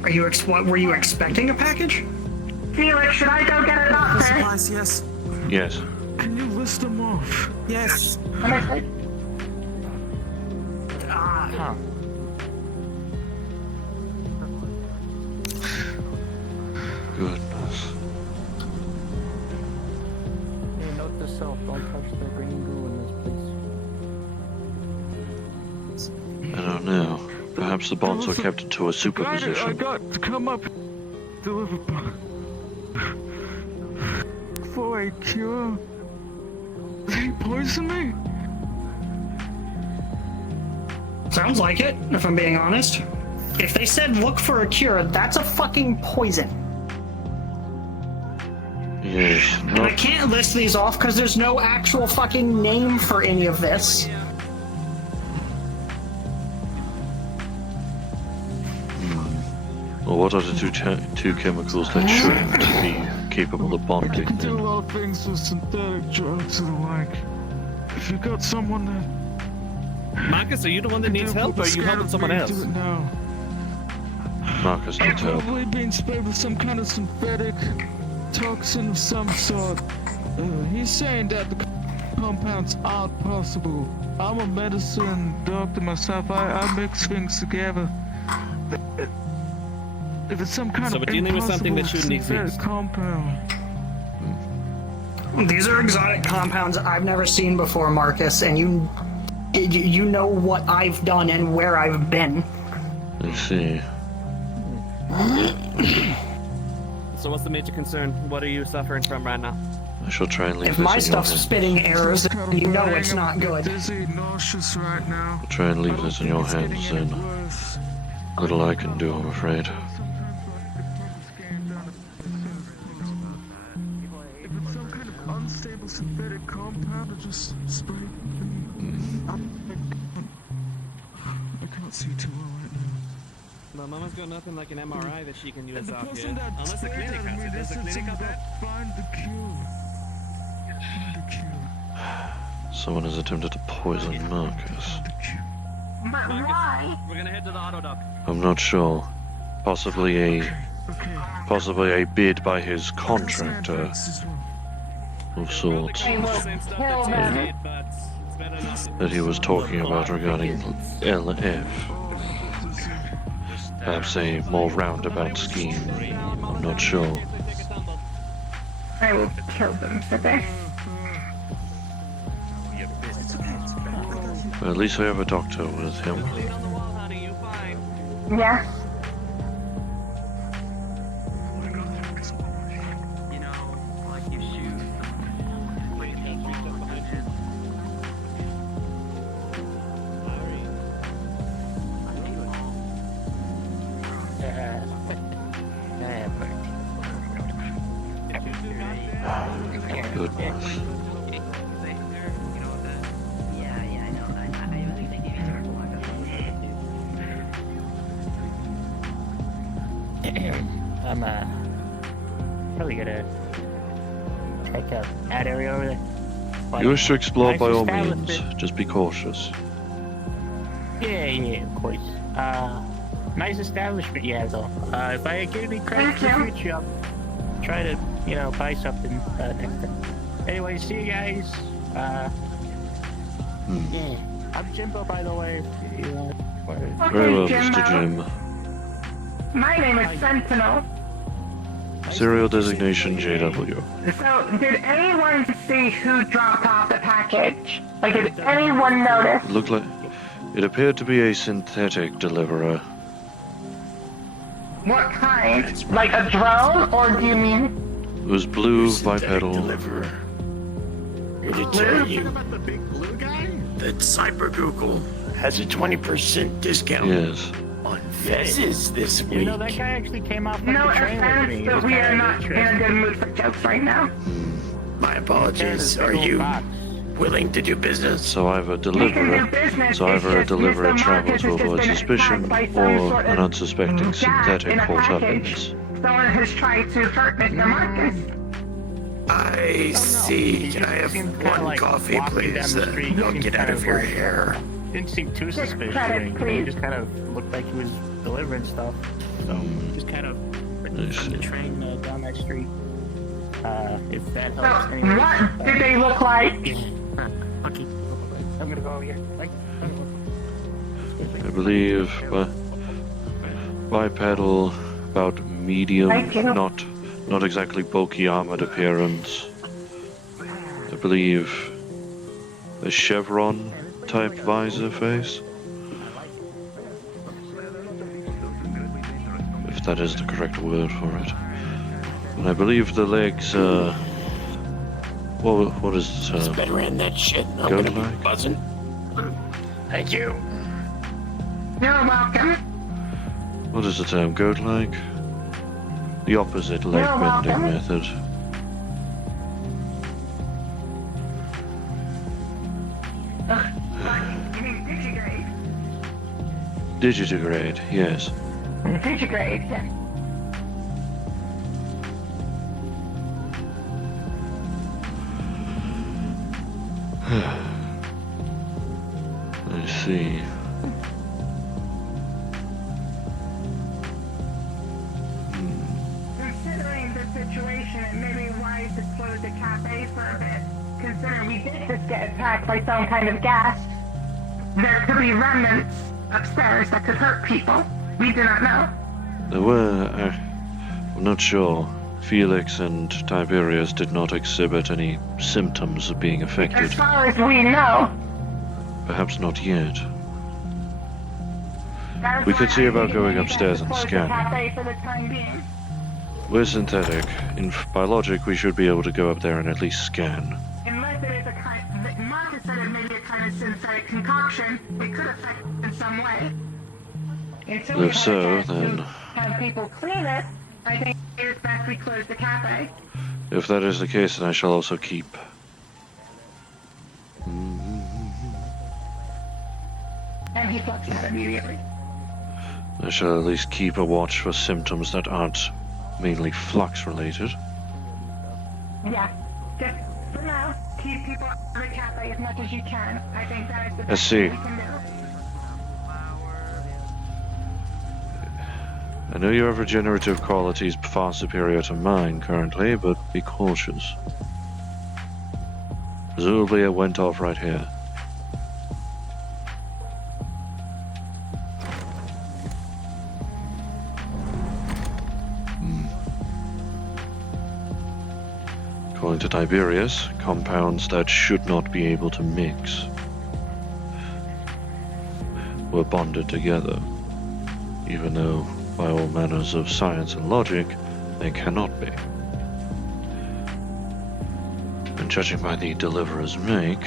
Are you were you expecting a package? Felix, should I go get a doctor? Supplies, yes. Yes. Can you list them off? Yes. Huh. Goodness. Hey, note to self, don't touch the green goo in this place. Perhaps the bonds were kept into a I superposition. got to come up deliver for a cure. Did he poison me? Sounds like it, if I'm being honest. If they said look for a cure, that's a fucking poison. Yes, And I can't list these off because there's no actual fucking name for any of this. Well, what are the two chemicals that shouldn't be capable of bonding You can do a then? lot of things with synthetic drugs and the like. If you got someone that Marcus, are you the one that needs help, or are you helping someone else? do it now. Marcus needs help. Probably being sprayed with some kind of synthetic toxin of some sort. He's saying that the compounds aren't possible. I'm a medicine doctor myself. I mix things together. If it's some kind So of we're dealing with something that impossible shouldn't synthetic exist. compound. These are exotic compounds I've never seen before, Marcus, and you know what I've done and where I've been. I see. So what's the major concern? What are you suffering from right now? I shall try and leave If this my in your stuff's hands. spitting errors, you know it's not good. Dizzy, nauseous right now. I'll try and leave this in your hands then. Worse. Little I can do, I'm afraid. If it's some kind of unstable synthetic compound, or just spray. I can't see too well right now. Well, Mama's got nothing like an MRI that she can use And the out person here. that Unless the sprayed clinic at has me, it. they Does the said clinic something have that? about find the cure. Find the cure. Someone has attempted to poison Marcus. But why? We're gonna head to the auto dock. I'm not sure. Possibly a bid by his contractor of sorts They will kill them. that he was talking about regarding LF. Perhaps a more roundabout scheme. I'm not sure. I will kill them for this. But at least we have a doctor with him. Yeah. Goodness. I'm probably gonna check out that area over there. If you wish to explore Nice by all establishment. means, just be cautious. Yeah, of course. Nice establishment you have though. If I get any credit in the future, I'll try to, buy something next time. Anyway, see you guys. Yeah. I'm Jimbo, by the way. If you want. Very well, Okay, Mr. Jim. My name is Sentinel. Serial designation JW. So, did anyone see who dropped off the package? Like, did anyone notice? It looked like it appeared to be a synthetic deliverer. What kind? Like a drone, or do you mean It was blue bipedal. Here to tell you that Cyber Google has a 20% discount Yes. on Fezes this week. That guy actually came out from no the train with offense, me. He but was we kinda are not in a interested. good mood for jokes right now. My apologies. Are you willing to do business? So either a deliverer travels to avoid suspicion, or an unsuspecting synthetic port happens. Someone has tried to hurt Mr. Marcus. I see. Can I have one coffee, please? I'll get out of your hair. Didn't seem too suspicious. credit, He please. just kind of looked like he was delivering stuff. So just kind of from the train down that street. If that So, helps. Anyway. what did they look like? Okay. I'm gonna go over here. I believe bipedal, about medium, Thank you. not exactly bulky armored appearance. I believe a chevron type visor face. if that is the correct word for it. And I believe the legs, what is It's better in that shit. I'm goat gonna be leg? buzzing. Thank you. You're welcome. What is the term? Goat leg? The opposite leg You're bending welcome. method. You mean digigrade? Digitigrade, yes. Digigrade, yeah. I see. Considering the situation, it may be wise to close the cafe for a bit. Considering we did just get attacked by some kind of gas, there could be remnants upstairs that could hurt people. We do not know. There were, I'm not sure. Felix and Tiberius did not exhibit any symptoms of being affected. As far as we know, Perhaps not yet. that's We could why see I about think going we need to upstairs and close the scanning. cafe for the time being. We're synthetic. By logic, we should be able to go up there and at least scan. Unless it is a kind, Marcus said it may be a kind of synthetic concoction, it could affect it in some way. Until we If so, have a chance then to have people clean it, I think it's best we close the cafe. if that is the case, then I shall also keep. And he plucks that immediately. I shall at least keep a watch for symptoms that aren't mainly flux related. Yeah, just for now, keep people out of the cafe as much as you can. I think that is the I best see. thing we can do. I know your regenerative qualities far superior to mine currently, but be cautious. Presumably it went off right here. According to Tiberius, compounds that should not be able to mix were bonded together, even though, by all manners of science and logic, they cannot be. And judging by the deliverer's make,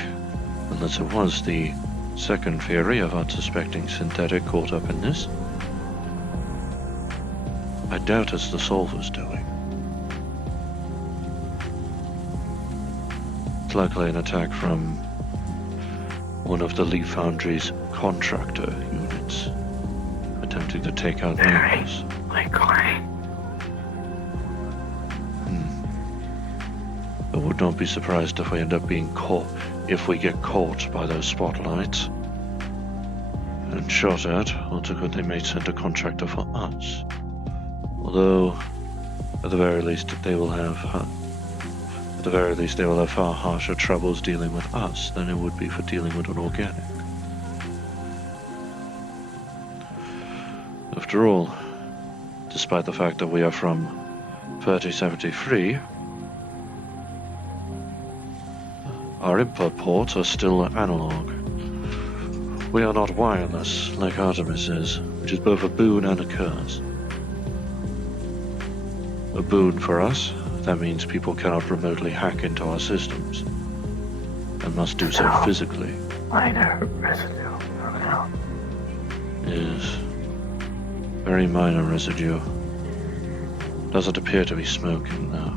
unless it was the second theory of unsuspecting synthetic caught up in this, I doubt it's the solver's doing. It's likely an attack from one of the Leaf Foundry's contractor units, attempting to take out neighbors. Likely. I would not be surprised if we end up being caught, if we get caught by those spotlights and shot at, or they may send a contractor for us. Although, at the very least, they will have far harsher troubles dealing with us than it would be for dealing with an organic. After all, despite the fact that we are from 3073, our input ports are still analog. We are not wireless, like Artemis is, which is both a boon and a curse. A boon for us, that means people cannot remotely hack into our systems, and must do so physically. Minor residue. No. Yes. Very minor residue. Doesn't appear to be smoking, though.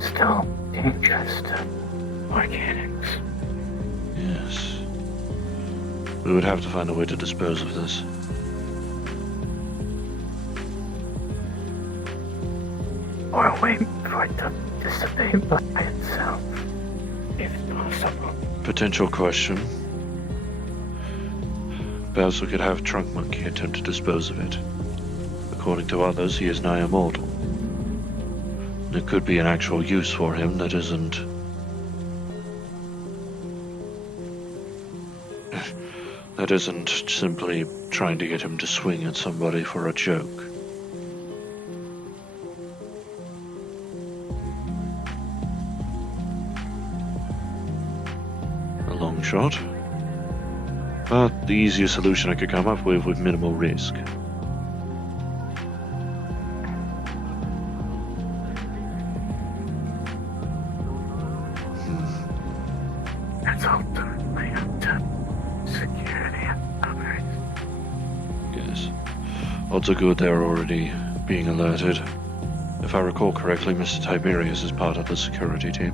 Still dangerous to organics. Yes. We would have to find a way to dispose of this. Or wait for it to dissipate by itself, if possible. Potential question. Perhaps we could have Trunk Monkey attempt to dispose of it. According to others, he is nigh immortal. There could be an actual use for him that isn't... that isn't simply trying to get him to swing at somebody for a joke. A long shot. But the easiest solution I could come up with minimal risk. Yes. Odds are good they're already being alerted. If I recall correctly, Mr. Tiberius is part of the security team.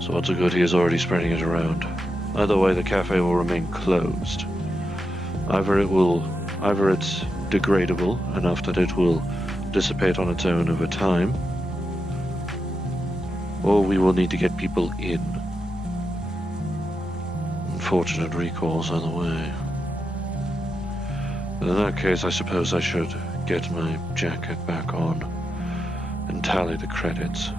So odds are good he is already spreading it around. Either way, the cafe will remain closed. Either it's degradable enough that it will dissipate on its own over time, or we will need to get people in. Unfortunate recalls either way. But in that case, I suppose I should get my jacket back on and tally the credits.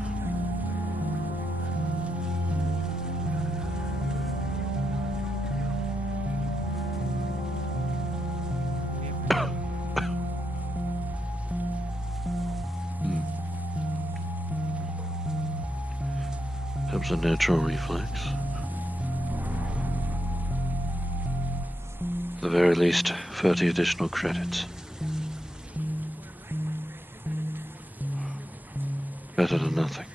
That was a natural reflex. At the very least, 30 additional credits. Better than nothing.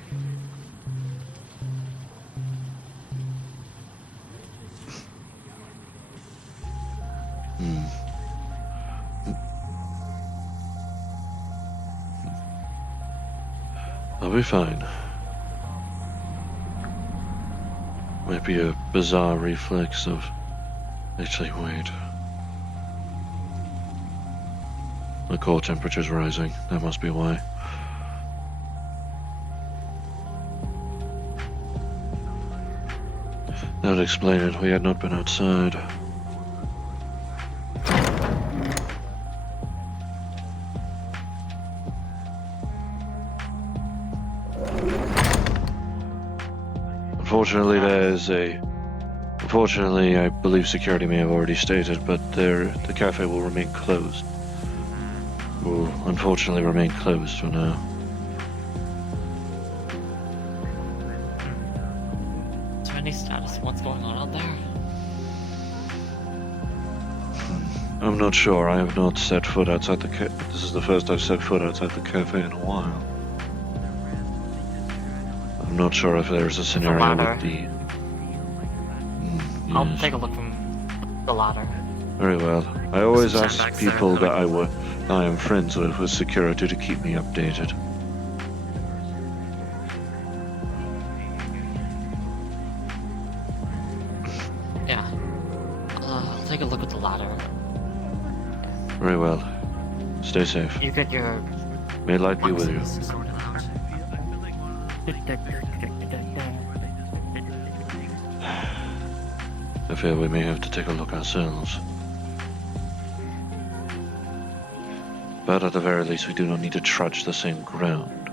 I'll be fine. Might be a bizarre reflex of... Actually, wait. My core temperature's rising. That must be why. That would explain it. We had not been outside. Unfortunately, I believe security may have already stated, but the cafe will remain closed. Will unfortunately remain closed for now. Is there any status of what's going on out there? I'm not sure. I have not set foot outside the cafe. This is the first I've set foot outside the cafe in a while. I'm not sure if there's a scenario with the... I'll take a look from the ladder. Very well. I always ask people that I am friends with security to keep me updated. Yeah. I'll take a look at the ladder. Very well. Stay safe. You get your... May light be with you. sorted out. I fear we may have to take a look ourselves. But at the very least, we do not need to trudge the same ground.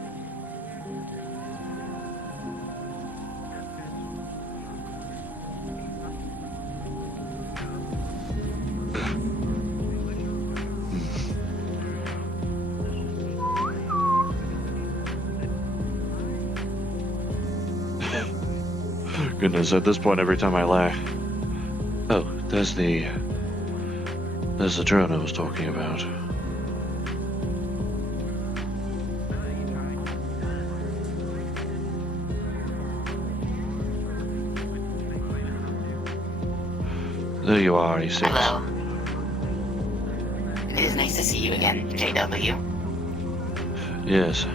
Goodness, at this point, every time I laugh. Oh, there's the drone I was talking about. There you are, E6. Hello. It is nice to see you again, JW. Yes.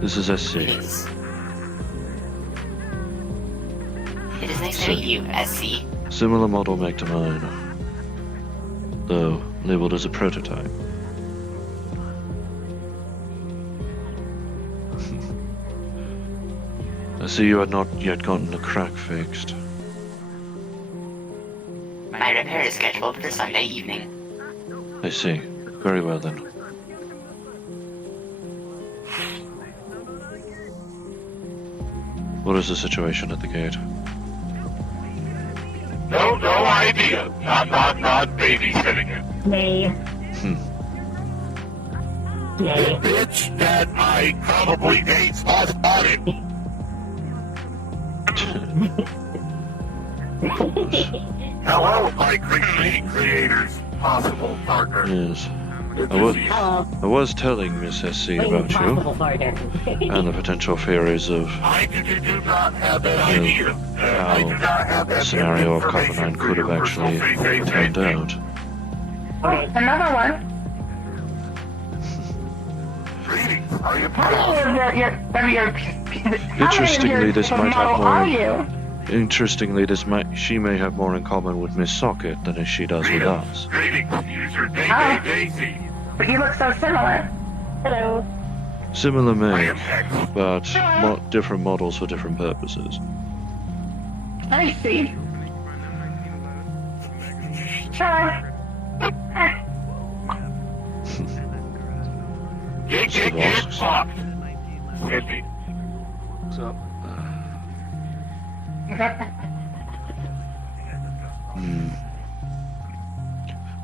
This is SC. It is nice to meet you, SC. Similar model make to mine, though labeled as a prototype. I see you had not yet gotten the crack fixed. My repair is scheduled for Sunday evening. I see. Very well then. What is the situation at the gate? No idea. Not babysitting it. Nay. The bitch that I probably date's spotted. Hello, my creators, possible partner. Yes. I was telling Miss SC about you and the potential theories of how the scenario of Copper 9 could have actually turned out. Another one. Interestingly, this might have are you? more. Interestingly, she may have more in common with Miss Socket than she does with us. Oh, but you look so similar. Hello. Similar make, but different models for different purposes. I see. Sure. Get fucked. Whippy. What's up?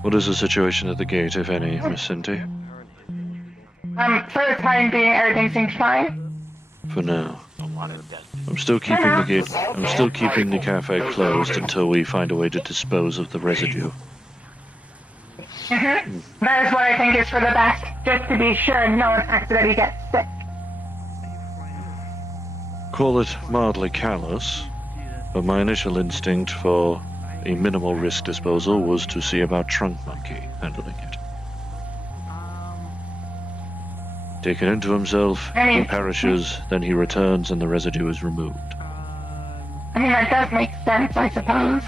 What is the situation at the gate, if any, Miss Cinti? For the time being, everything seems fine. For now. I'm still keeping the gate. I'm still keeping the cafe closed until we find a way to dispose of the residue. That is what I think is for the best, just to be sure no one accidentally gets sick. Call it mildly callous, but my initial instinct for a minimal risk disposal was to see about Trunk Monkey handling it. Taken into himself, he perishes, then he returns and the residue is removed. I mean, that does make sense, I suppose.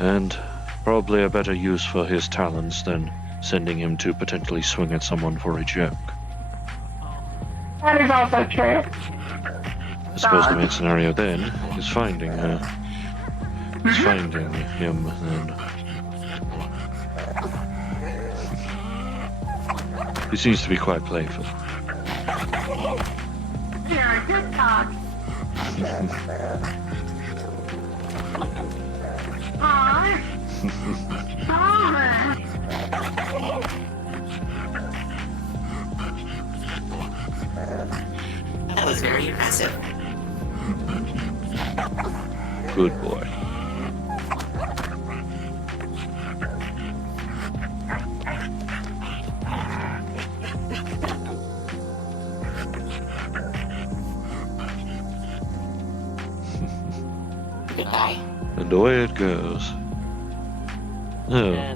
And probably a better use for his talents than sending him to potentially swing at someone for a joke. That is also true. I suppose the main scenario then is finding her. Is finding him then. He seems to be quite playful. You're a good dog. Aww. That was very impressive. Good boy. Goodbye. And away it goes. Oh.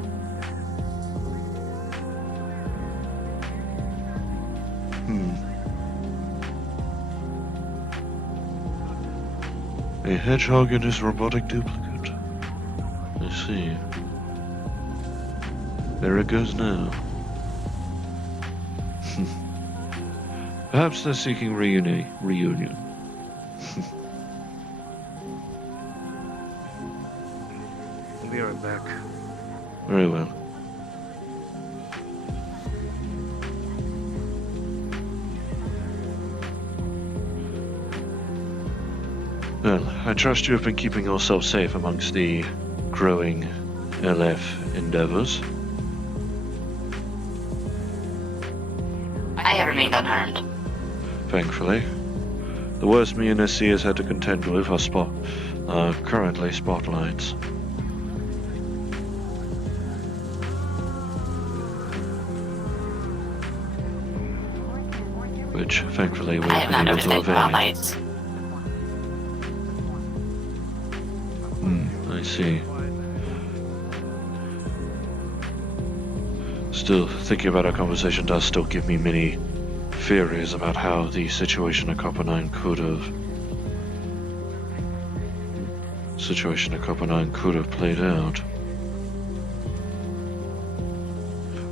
A hedgehog and his robotic duplicate. I see. There it goes now. Perhaps they're seeking reunion. We'll be right back. Very well. Well, I trust you have been keeping yourself safe amongst the growing LF endeavors. I have remained unharmed. Thankfully. The worst me and SC has had to contend with are currently spotlights. Which, thankfully, we've I have not been able noticed to any avail. spotlights. I see. Still, thinking about our conversation does still give me many theories about how the situation at Copper 9 could have played out.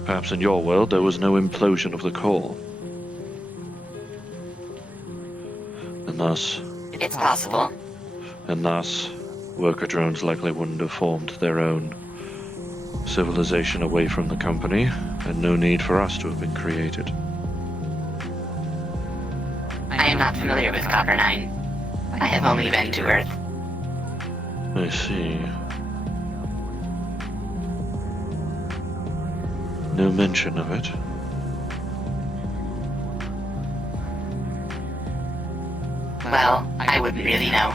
Perhaps in your world there was no implosion of the core. And thus... It's possible. And thus, worker drones likely wouldn't have formed their own civilization away from the company, and no need for us to have been created. I am not familiar with Copper 9. I have only been to Earth. I see. No mention of it. Well, I wouldn't really know.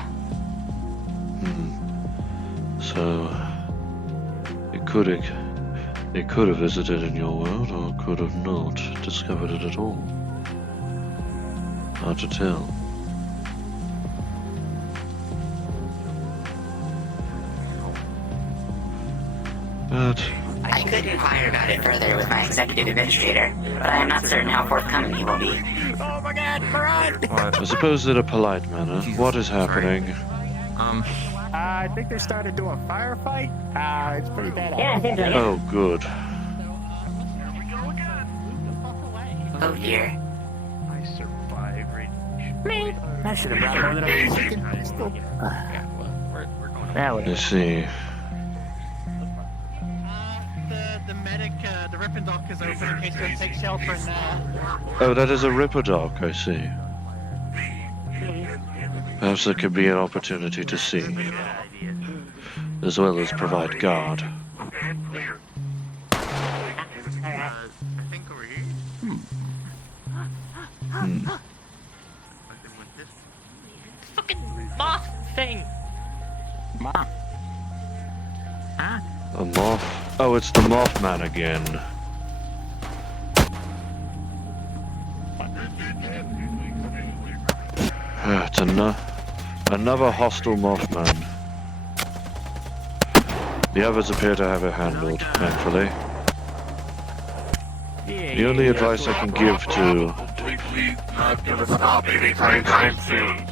So, it could It could have visited in your world, or could have not discovered it at all. Hard to tell. But I could inquire about it further with my executive administrator, but I am not certain how forthcoming he will be. Oh my god, run! I suppose in a polite manner, what is happening? I think they started doing a firefight. It's pretty bad. Yeah, Oh, good. Oh dear. I survived radiation. Me? I should have brought more than a freaking pistol. That would I see. The medic, the Ripon dock is open in case you want to take shelter in there. Oh, that is a Ripper dock, I see. Perhaps there could be an opportunity to see, as well as provide guard. I think over here. Fucking moth thing! Moth? Huh? A moth? Oh, it's the Mothman again. It's another hostile Mothman. The others appear to have it handled, thankfully. The only advice I can give to... Please not gonna stop anytime soon.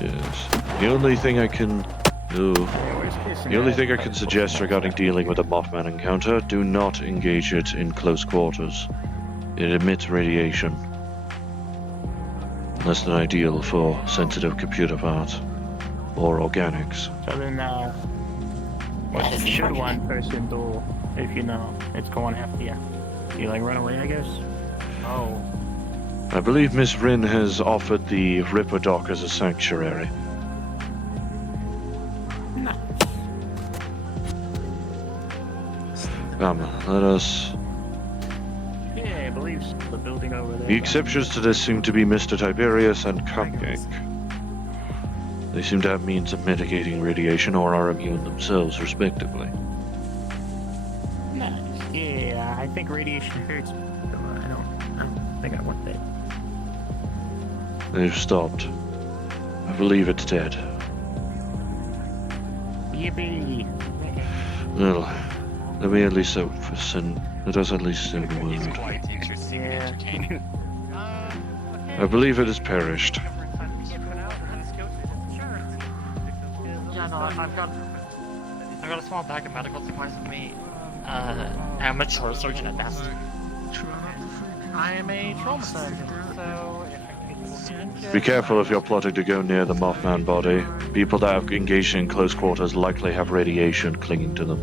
Yes. The only thing I can... The only thing I can suggest regarding dealing with a Mothman encounter, do not engage it in close quarters. It emits radiation. Less than ideal for sensitive computer parts. Or organics. So then, what should one person do if you know it's going after you? You like run away, I guess? Oh. I believe Miss Rin has offered the Ripper Dock as a sanctuary. Come, let us... Yeah, I believe so. The building over there. The exceptions to this seem to be Mr. Tiberius and Cupcake. They seem to have means of mitigating radiation or are immune themselves, respectively. Nice. Yeah, I think radiation hurts. I don't think I want that. They've stopped. I believe it's dead. Yippee! Well, let me at least let us at least send the word. Yeah. I believe it has perished. Yeah, no, I've got a small bag of medical supplies with me. Amateur surgeon at best. I am a trauma surgeon, so if I can Be careful if you're plotting to go near the Mothman body. People that have engaged in close quarters likely have radiation clinging to them.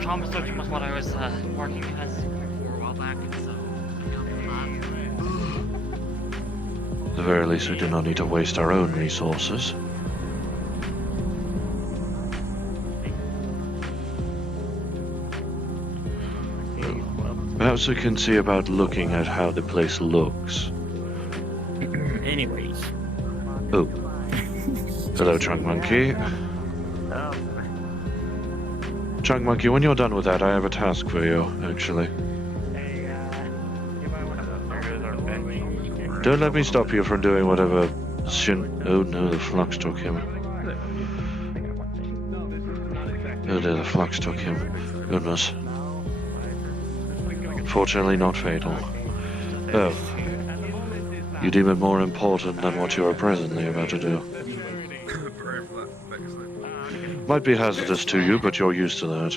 Trauma surgeon was what I was working as for a while back, so... At the very least, we do not need to waste our own resources. Perhaps we can see about looking at how the place looks. Anyways. Oh. Hello, Trunk Monkey. Trunk Monkey, when you're done with that, I have a task for you, actually. Don't let me stop you from doing whatever Oh no, the flux took him. Oh dear, the flux took him. Goodness. Fortunately not fatal. Oh. You deem it more important than what you are presently about to do. Might be hazardous to you, but you're used to that.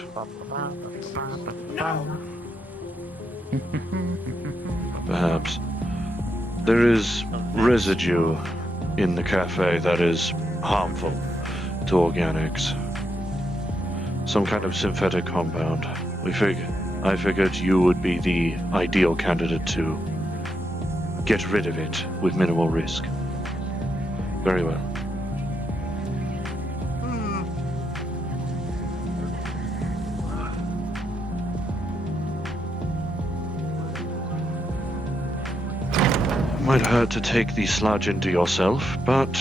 Perhaps. There is residue in the cafe that is harmful to organics. Some kind of synthetic compound. I figured you would be the ideal candidate to get rid of it with minimal risk. Very well. Might hurt to take the sludge into yourself, but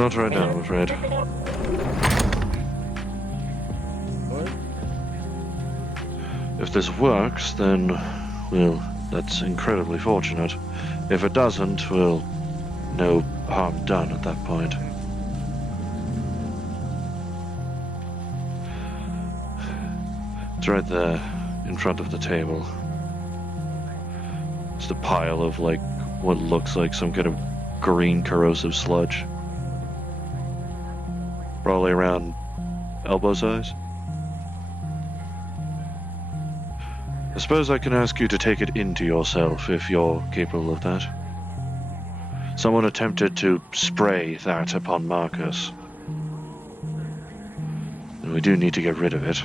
Not right now, I'm afraid. If this works, then, well, that's incredibly fortunate. If it doesn't, well, no harm done at that point. It's right there, in front of the table. It's a pile of, like, what looks like some kind of green corrosive sludge. Probably around elbow size. I suppose I can ask you to take it into yourself if you're capable of that. Someone attempted to spray that upon Marcus. And we do need to get rid of it.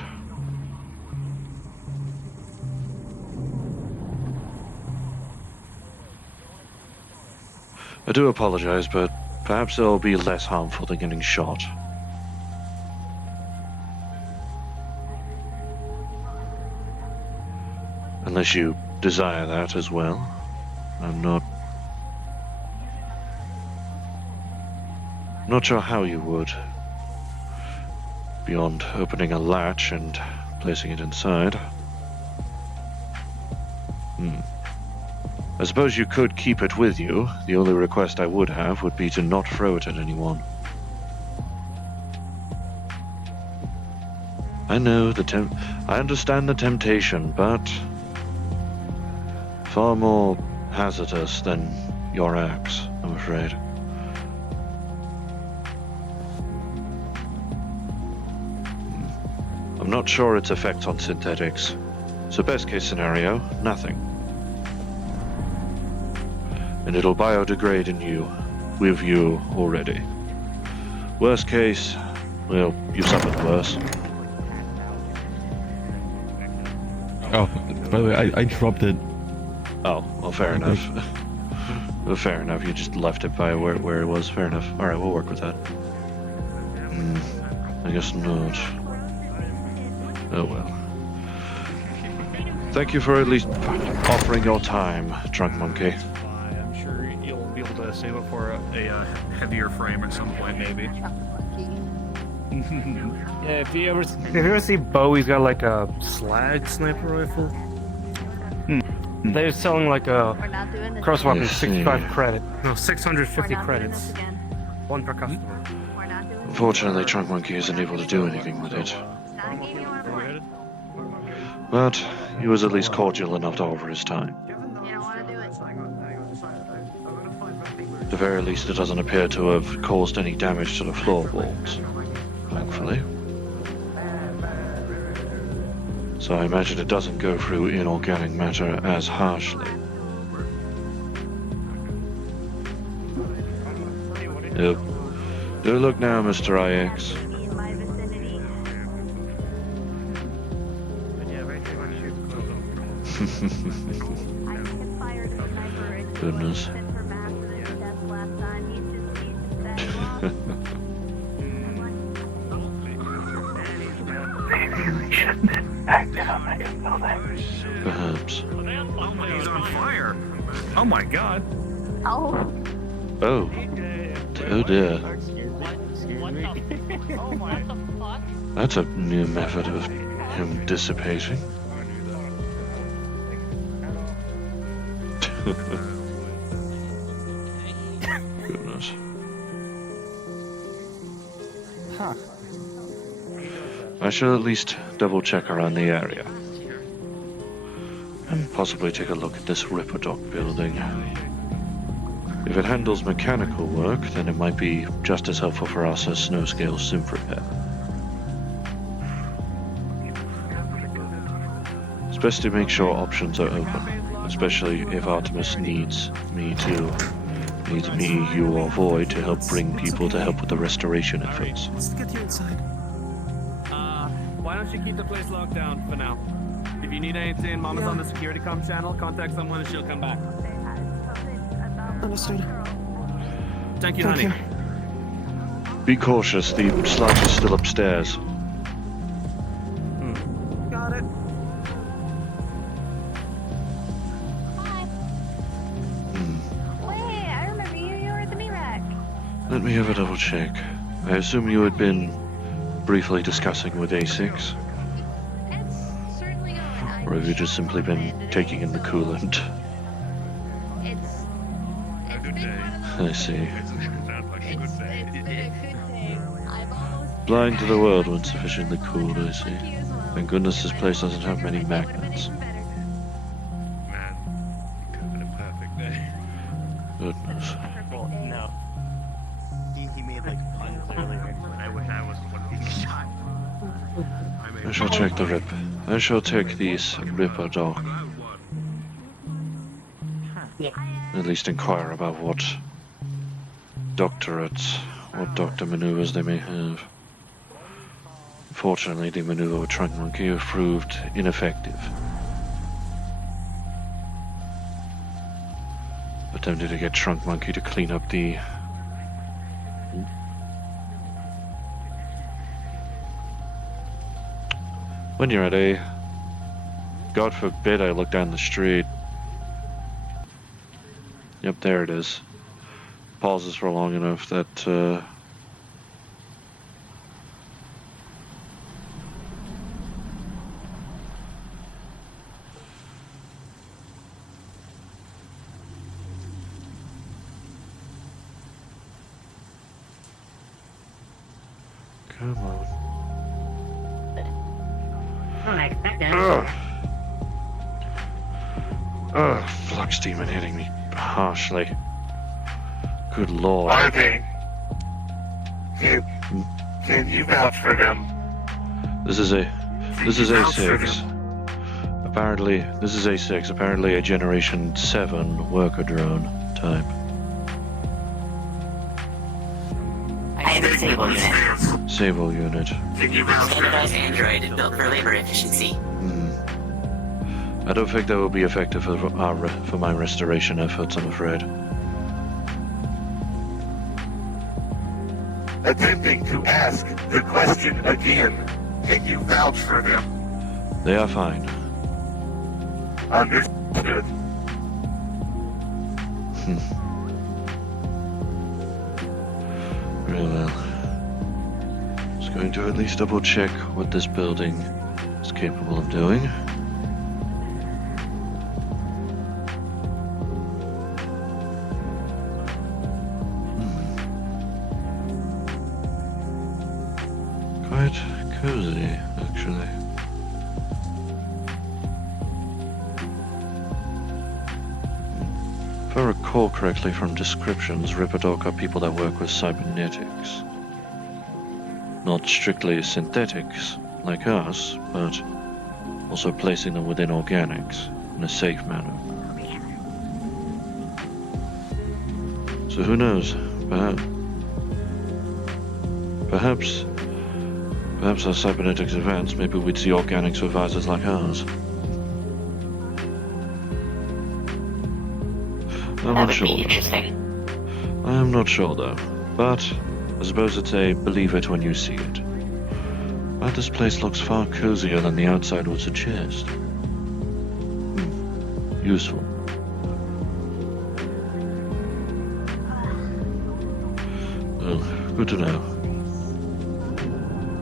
I do apologize, but perhaps it'll be less harmful than getting shot. Unless you desire that as well. I'm not sure how you would. Beyond opening a latch and placing it inside. I suppose you could keep it with you. The only request I would have would be to not throw it at anyone. I know I understand the temptation, but far more hazardous than your axe, I'm afraid. I'm not sure its effects on synthetics. So best case scenario, nothing. And it'll biodegrade in you, with you already. Worst case, well, you've suffered worse. Oh, by the way, I dropped it. Oh, well, fair enough. Well, fair enough, you just left it by where it was, fair enough. Alright, we'll work with that. I guess not. Oh well. Thank you for at least offering your time, Drunk Monkey. You'll be able to save up for a heavier frame at some point, maybe. Yeah, if you ever see Bowie's got like a slag sniper rifle. They're selling like a crosswalk with 65 credit. No, 650 credits. One per customer. Unfortunately, Drunk Monkey isn't able to do anything with it. But he was at least cordial enough to offer his time. At the very least, it doesn't appear to have caused any damage to the floorboards, thankfully. So I imagine it doesn't go through inorganic matter as harshly. Yep. Do look now, Mr. IX. Goodness. Maybe we shouldn't have acted on that building. Perhaps. He's on fire! Oh my god! Oh. Oh. Oh dear. That's a new method of him dissipating. Goodness. Huh. I should at least double check around the area. And possibly take a look at this Ripperdoc building. If it handles mechanical work, then it might be just as helpful for us as Snowscale's synth repair. It's best to make sure options are open, especially if Artemis needs me, you, or Void to help bring people to help with the restoration efforts. Let's get you inside. Why don't you keep the place locked down for now? If you need anything, Mama's on the security comm channel. Contact someone and she'll come back. Understood. Thank you, honey. Be cautious, the sludge is still upstairs. Got it. Wait, I remember you. You were at the meat rack. Let me have a double check. I assume you had been briefly discussing with A6? Or have you just simply been taking in the coolant? I see. Blind to the world when sufficiently cooled, I see. Thank goodness this place doesn't have many magnets. Goodness. Well, no. He made like puns earlier. I wish I was the one being shot. I shall check the rip. I shall take these Ripper Doc. At least inquire about what doctorates, what doctor maneuvers they may have. Unfortunately, the maneuver with Trunk Monkey have proved ineffective. Attempted to get Trunk Monkey to clean up the... When you're ready, God forbid I look down the street. Yep, there it is. Pauses for long enough that, Come on. Ugh, flux demon hitting me harshly. Good lord. Arving, can you vouch for them? This is A6. Apparently, this is A6. Apparently a Generation 7 worker drone type. I am the Sable unit. Sable unit. Standardized android built for labor efficiency. I don't think that will be effective for my restoration efforts, I'm afraid. Attempting to ask the question again. Can you vouch for them? They are fine. Understood. Very well. Just going to at least double check what this building is capable of doing. Quite cozy, actually. If I recall correctly from descriptions, Ripperdoc are people that work with cybernetics. Not strictly synthetics, like us, but also placing them within organics in a safe manner. So who knows? Perhaps as cybernetics advance, maybe we'd see organics with visors like ours. I'm not sure. I am not sure though, but I suppose it's a believe it when you see it. But this place looks far cozier than the outside would suggest. Useful. Well, good to know.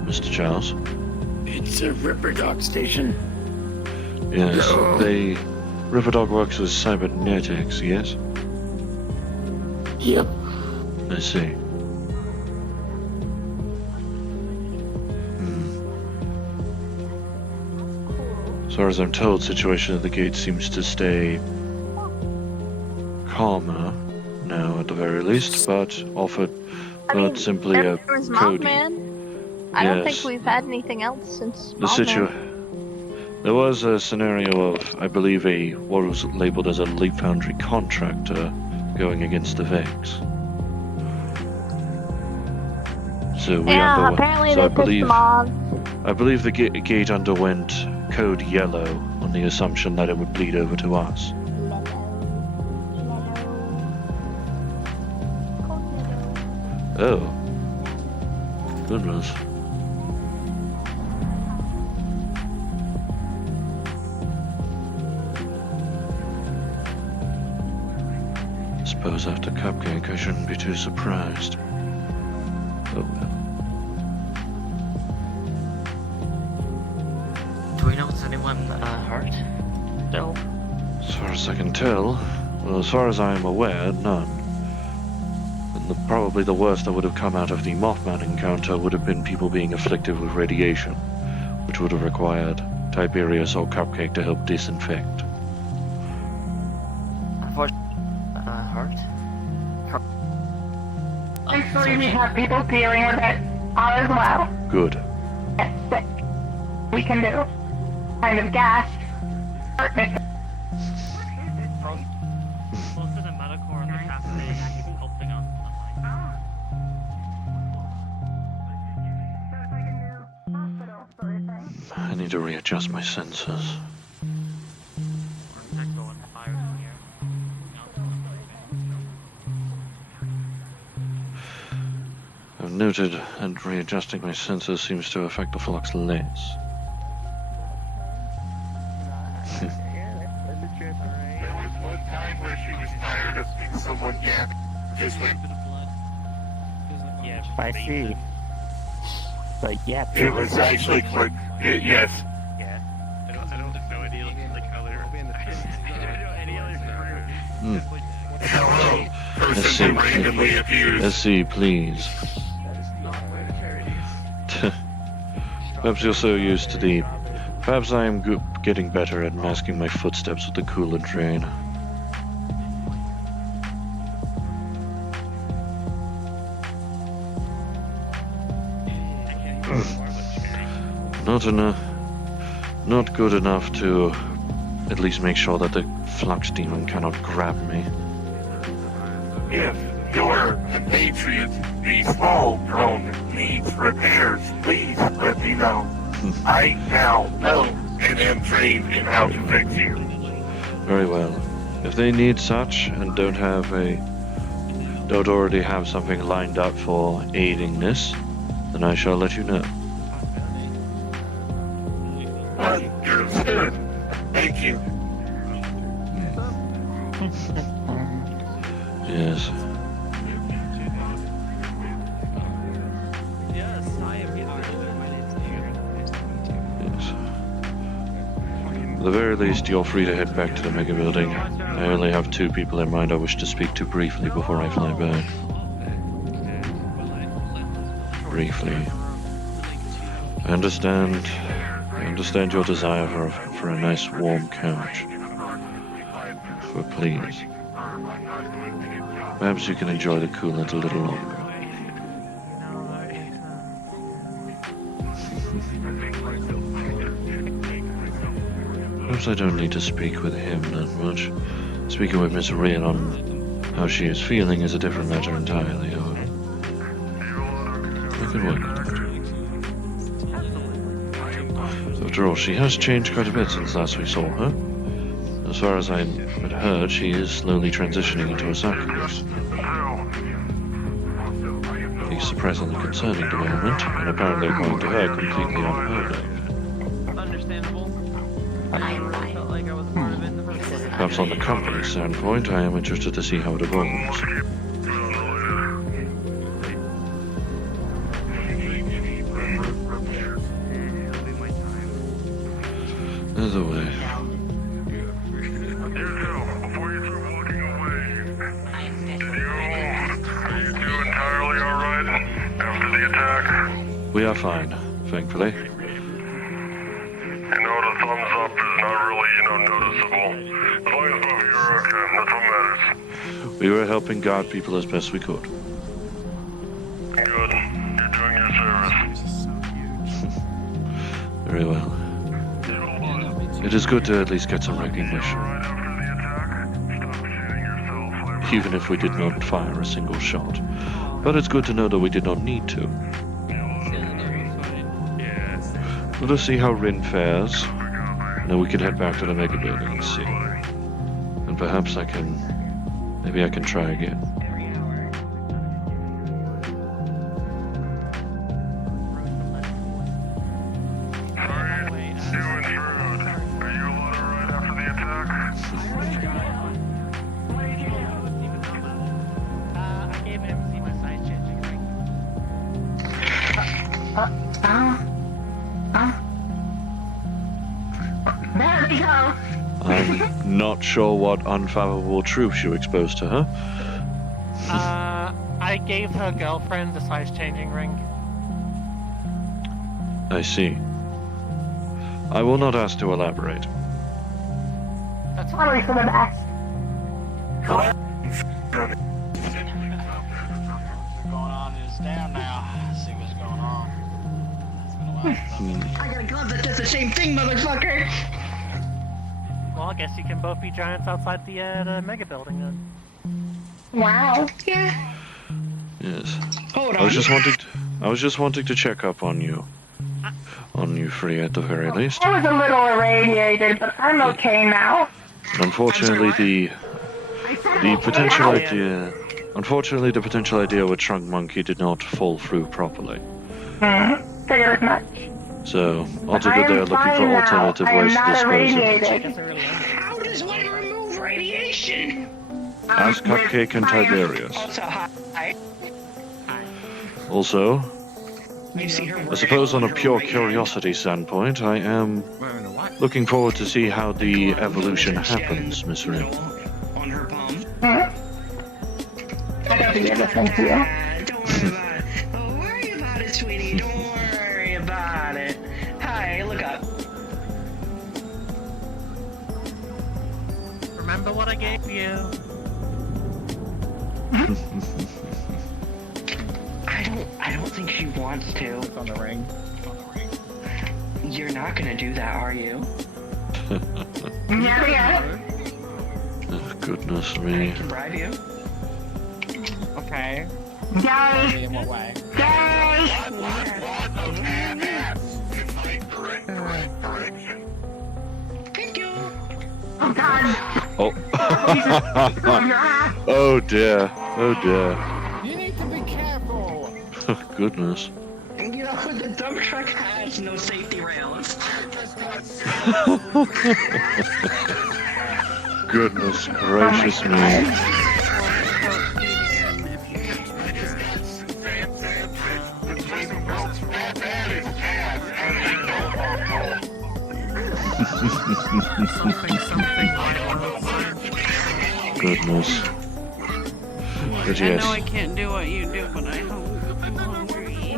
Mr. Charles? It's a Ripperdoc station. Yes, No. Ripperdoc works with cybernetics, yes? Yep. I see. As far as I'm told, situation at the gate seems to stay calmer now, at the very least, but simply a There was code. Mothman. I don't think Yes. we've had anything else since The There was a scenario of, I believe, what was labeled as a Leap Foundry contractor going against the Vex. So we apparently they pushed them off. I believe the gate underwent code yellow on the assumption that it would bleed over to us. Oh. Goodness. Suppose after Cupcake I shouldn't be too surprised. Oh, Do we know if anyone hurt? Still? as far as I can tell, well, as far as I am aware, none. And probably the worst that would have come out of the Mothman encounter would have been people being afflicted with radiation, which would have required Tiberius or Cupcake to help disinfect. Hurt? Thankfully, we have people dealing with it all as well. Good. Yes, that we can do. Kind of gas. Darkness. Most of the medical in the cafe actually helping us. I need to readjust my sensors. I've noted, and readjusting my sensors seems to affect the flux less. There was one time where she was tired of seeing someone yap. Just like I see. But yeah, it was actually quick. Yes. I don't know any other color. I don't know any other fruit. Hello, Let's person see. who randomly appears. Let's see, please. Perhaps you're so used to the... Perhaps I am getting better at masking my footsteps with the coolant drain. Not enough. Not good enough to at least make sure that the flux demon cannot grab me. If your compatriot, the small drone, needs repairs, please let me know. I now know and am trained in how to fix you. Very well. If they need such and don't already have something lined up for aiding this, then I shall let you know. Understood. Thank you. Yes. Yes, I am here. My name's Yes. At the very least, you're free to head back to the mega building. I only have 2 people in mind I wish to speak to briefly before I fly back. Briefly. I understand your desire for a nice warm couch. But please, perhaps you can enjoy the coolant a little longer. Perhaps I don't need to speak with him that much. Speaking with Miss Rian on how she is feeling is a different matter entirely, however. I can work with that. After all, she has changed quite a bit since last we saw her. As far as I had heard, she is slowly transitioning into a succubus. A surprisingly concerning development, and apparently according to her, completely unheard of. Understandable. I felt like I was part of it in the first place. Perhaps on the company standpoint, I am interested to see how it evolves. Either way. Entirely alright after the attack? We are fine, thankfully. You know, the thumbs up is not really, noticeable. As long as both of you are okay, that's what matters. We were helping guard people as best we could. Good. You're doing your service. Very well. It is good to at least get some recognition. Even if we did not fire a single shot. But it's good to know that we did not need to. Let us see how Rin fares, and then we can head back to the mega building and see. And perhaps maybe I can try again. There we go. I'm not sure what unfathomable truths you exposed to her. I gave her girlfriend the size-changing ring. I see. I will not ask to elaborate. That's Probably for the best. What's going on is down now. See what's going on. I got a glove that does the same thing, motherfucker. Well, I guess you can both be giants outside the mega building then. Wow. Yeah. Yes. Hold I was just wanting to check up on you. On you three at the very least. I was a little irradiated, but I'm okay now. Unfortunately, the potential idea. Unfortunately, the potential idea with Shrunk Monkey did not fall through properly. Figured as much. So, altogether, they're looking for alternative ways to dispose of it. How does one remove radiation? Ask Cupcake and Tiberius. Also, hi. Also, I suppose on a pure curiosity standpoint, I am looking forward to see how the evolution happens, Miss Rin. On her palm. I got the other thing to you. Don't worry about it, sweetie. Don't worry about it. Hi, look up. Remember what I gave you? I don't think she wants to. It's on the ring. You're not gonna do that, are you? Yeah. Oh, goodness me. I can bribe you. Okay. Yay! In what way? Yay! Thank you. Oh God. Oh. Oh dear. Oh dear. You need to be careful. Oh, goodness. You know, the dump truck has no safety rails. Goodness gracious me. Goodness. But I yes. know I can't do what you do, but I hope I'm hungry.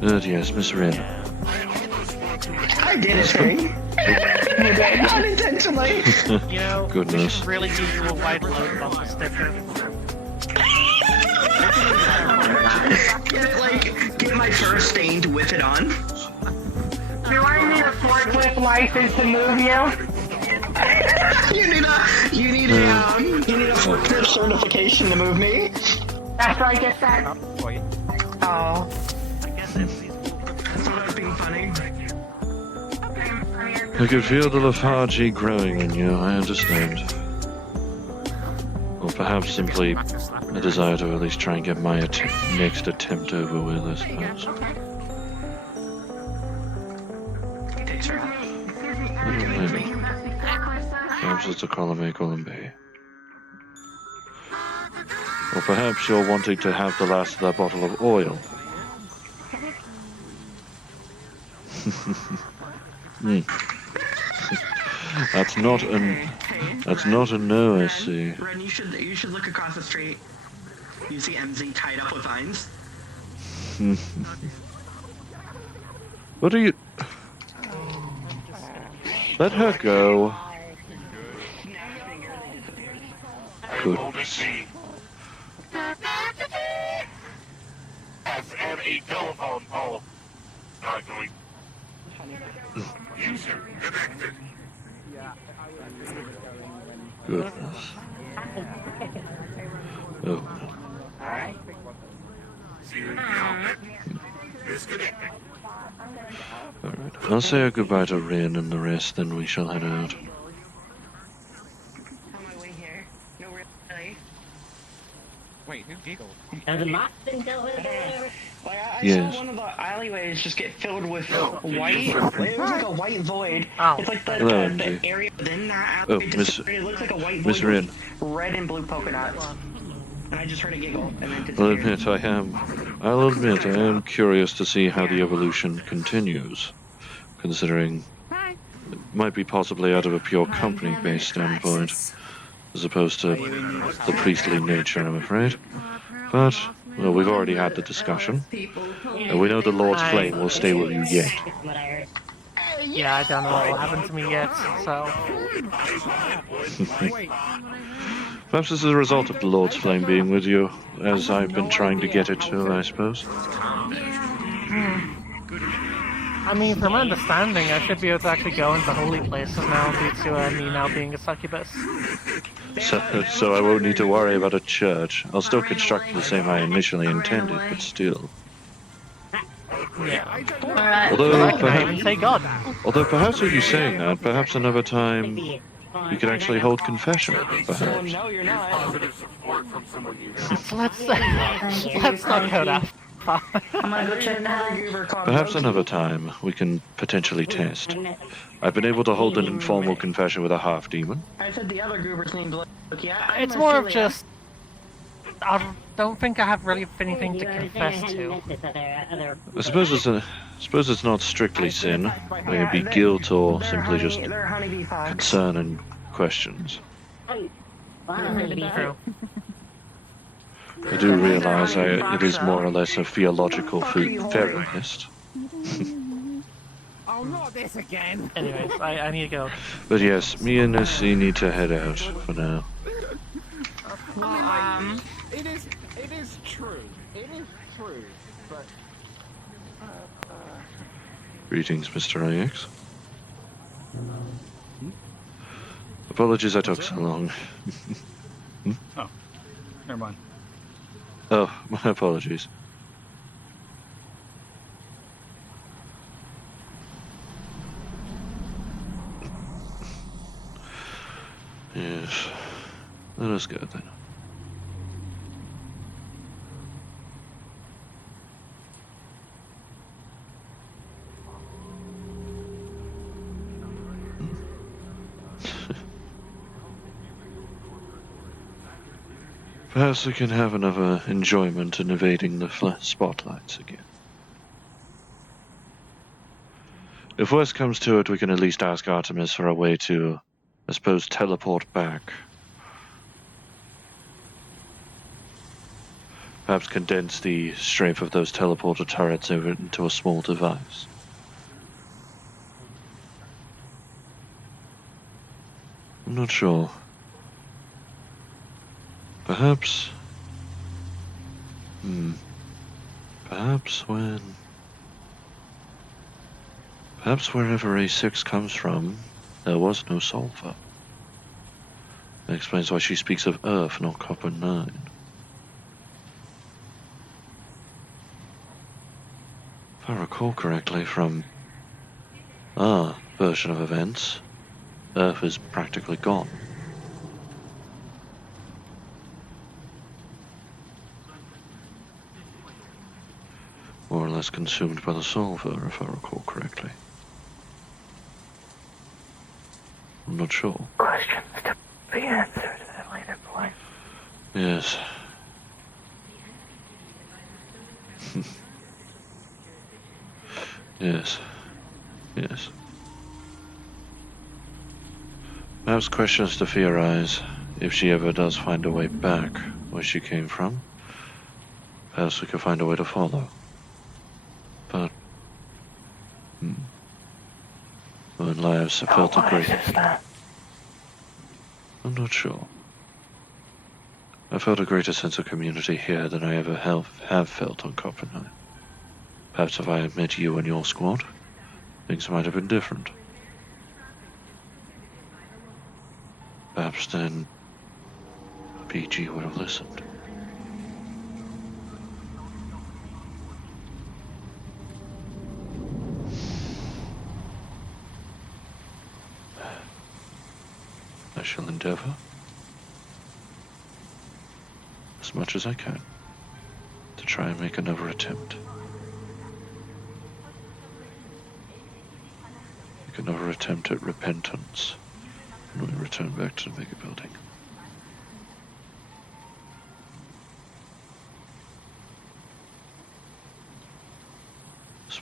But yes, Miss Rin. I did it, Terry. You did, unintentionally. You know, Goodness. we should really give you a white load bumper sticker. Get my fur stained with it on. Do I need a forklift license to move you? you need a forklift certification to move me. After I get that. Oh. I guess it's That's being funny. I could feel the lethargy growing in you, I understand. Or perhaps simply a desire to at least try and get my next attempt over with, I suppose. I don't know, maybe. Perhaps it's a column A, column B. Or perhaps you're wanting to have the last of that bottle of oil. That's not a no, I see. Ren, you should look across the street. You see MZ tied up with vines? What are you... Let her go. Goodness. Has had a telephone pole. Not going. User connected. Goodness. Oh. Disconnected. Alright. I'll say a goodbye to Rin and the rest, then we shall head out. Wait, who giggled? And the mock thing going there. I Yes. saw one of the alleyways just get filled with white. It was like a white void. Oh. It's like Hello, the MJ. area within that Oh, alleyway. Miss... It looks like a white void Miss Rin. with red and blue polka dots. And I just heard a giggle and then I'll disappeared. admit I am curious to see how the evolution continues, considering it might be possibly out of a pure company-based standpoint, as opposed to the priestly nature, I'm afraid. But, well, we've already had the discussion, and we know the Lord's flame will stay with you yet. Yeah, I don't know what will happen to me yet, so... Perhaps this is a result of the Lord's flame being with you, as I've been trying to get it to, I suppose. I mean, from my understanding, I should be able to actually go into holy places now due to me now being a succubus. So I won't need to worry about a church. I'll still construct the same I initially intended, but still. Yeah. Although, I can even say God. perhaps with you saying that, perhaps another time you could actually hold confession, perhaps. Let's not go that far. I'm gonna go check another goober called Perhaps Loki. another time we can potentially test. I've been able to hold an informal confession with a half-demon. I said the other goober's named Loki. It's more of just... I don't think I have really anything to confess to. I suppose it's not strictly sin. It may be guilt or simply just concern and questions. True. I do realize it is more or less a theological fairy list. Oh, not this again! Anyways, I need to go. But yes, me and Nessie need to head out for now. It is true. It is true. But Greetings, Mr. IX. Apologies I took so long. oh, never mind. Oh, my apologies. Yes. Let us go then. Perhaps we can have another enjoyment in evading the spotlights again. If worse comes to it, we can at least ask Artemis for a way to, I suppose, teleport back. Perhaps condense the strength of those teleporter turrets over into a small device. I'm not sure. Perhaps... Perhaps wherever A6 comes from, there was no sulfur. That explains why she speaks of Earth, not Copper 9. If I recall correctly from our version of events, Earth is practically gone. More or less consumed by the sulfur, if I recall correctly. I'm not sure. Questions to be answered at a later point. Yes. Yes. Yes. Perhaps questions to theorize if she ever does find a way back where she came from. Perhaps we could find a way to follow. But... when lives have felt a great... I'm not sure. I felt a greater sense of community here than I ever have felt on Copper 9. Perhaps if I had met you and your squad, things might have been different. Perhaps then, PG would have listened. I shall endeavor, as much as I can, to try and make another attempt. Make another attempt at repentance when we return back to the mega building.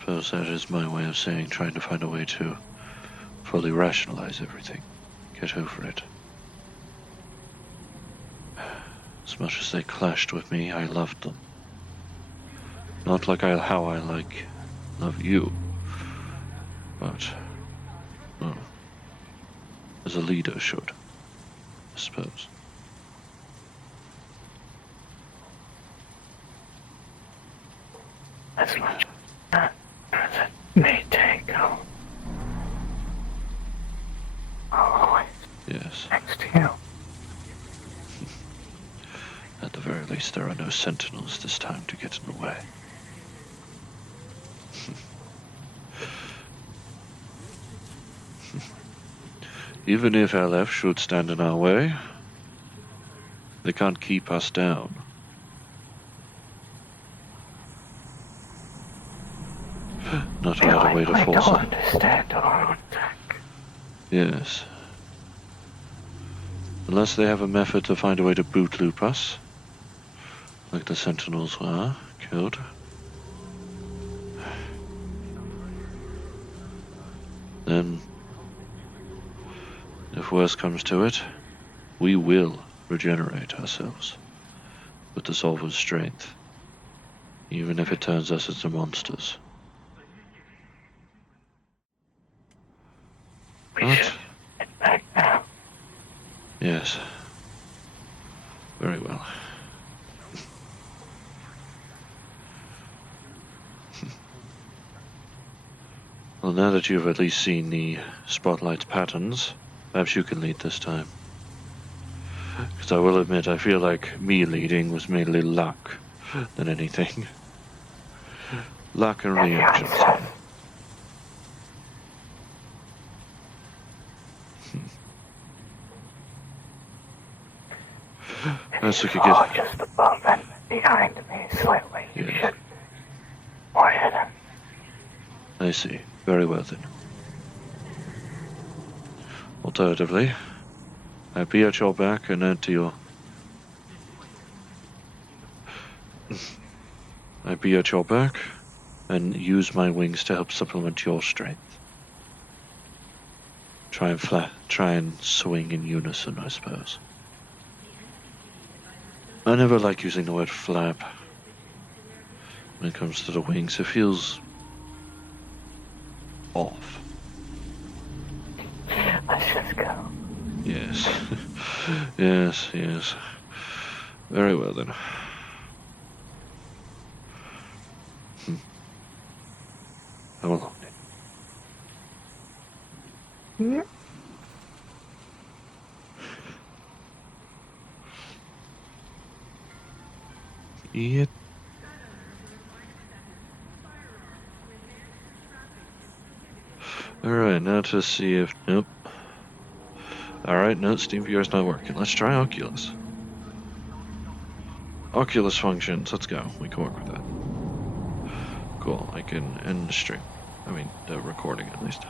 suppose that is my way of saying trying to find a way to fully rationalize everything. Get over it. As much as they clashed with me, I loved them. Not like how I love you, but, well, as a leader should, I suppose. As much as it may take, I'll always Yes. next to you. At the very least, there are no sentinels this time to get in the way. Even if LF should stand in our way, they can't keep us down. Not without a way to force don't it. understand our Yes. Unless they have a method to find a way to boot loop us, like the sentinels were killed. Then, if worse comes to it, we will regenerate ourselves with the Solver's strength, even if it turns us into monsters. But, yes. Very well. Well, now that you've at least seen the spotlight's patterns, perhaps you can lead this time. Because I will admit, I feel like me leading was mainly luck than anything. Luck and reactions. Perhaps we could get... just above and behind me slightly. You should quiet him. I see. Very well then. Alternatively, I'd be at your back and add to your... I'd be at your back and use my wings to help supplement your strength. Try and swing in unison, I suppose. I never like using the word flap when it comes to the wings. It feels off. Let's just go. Yes. Yes, yes. Very well then. How long? Yep. Alright, now to see if... Nope. Alright, no, SteamVR is not working. Let's try Oculus. Oculus functions. Let's go. We can work with that. Cool. I can end the stream. I mean, the recording at least.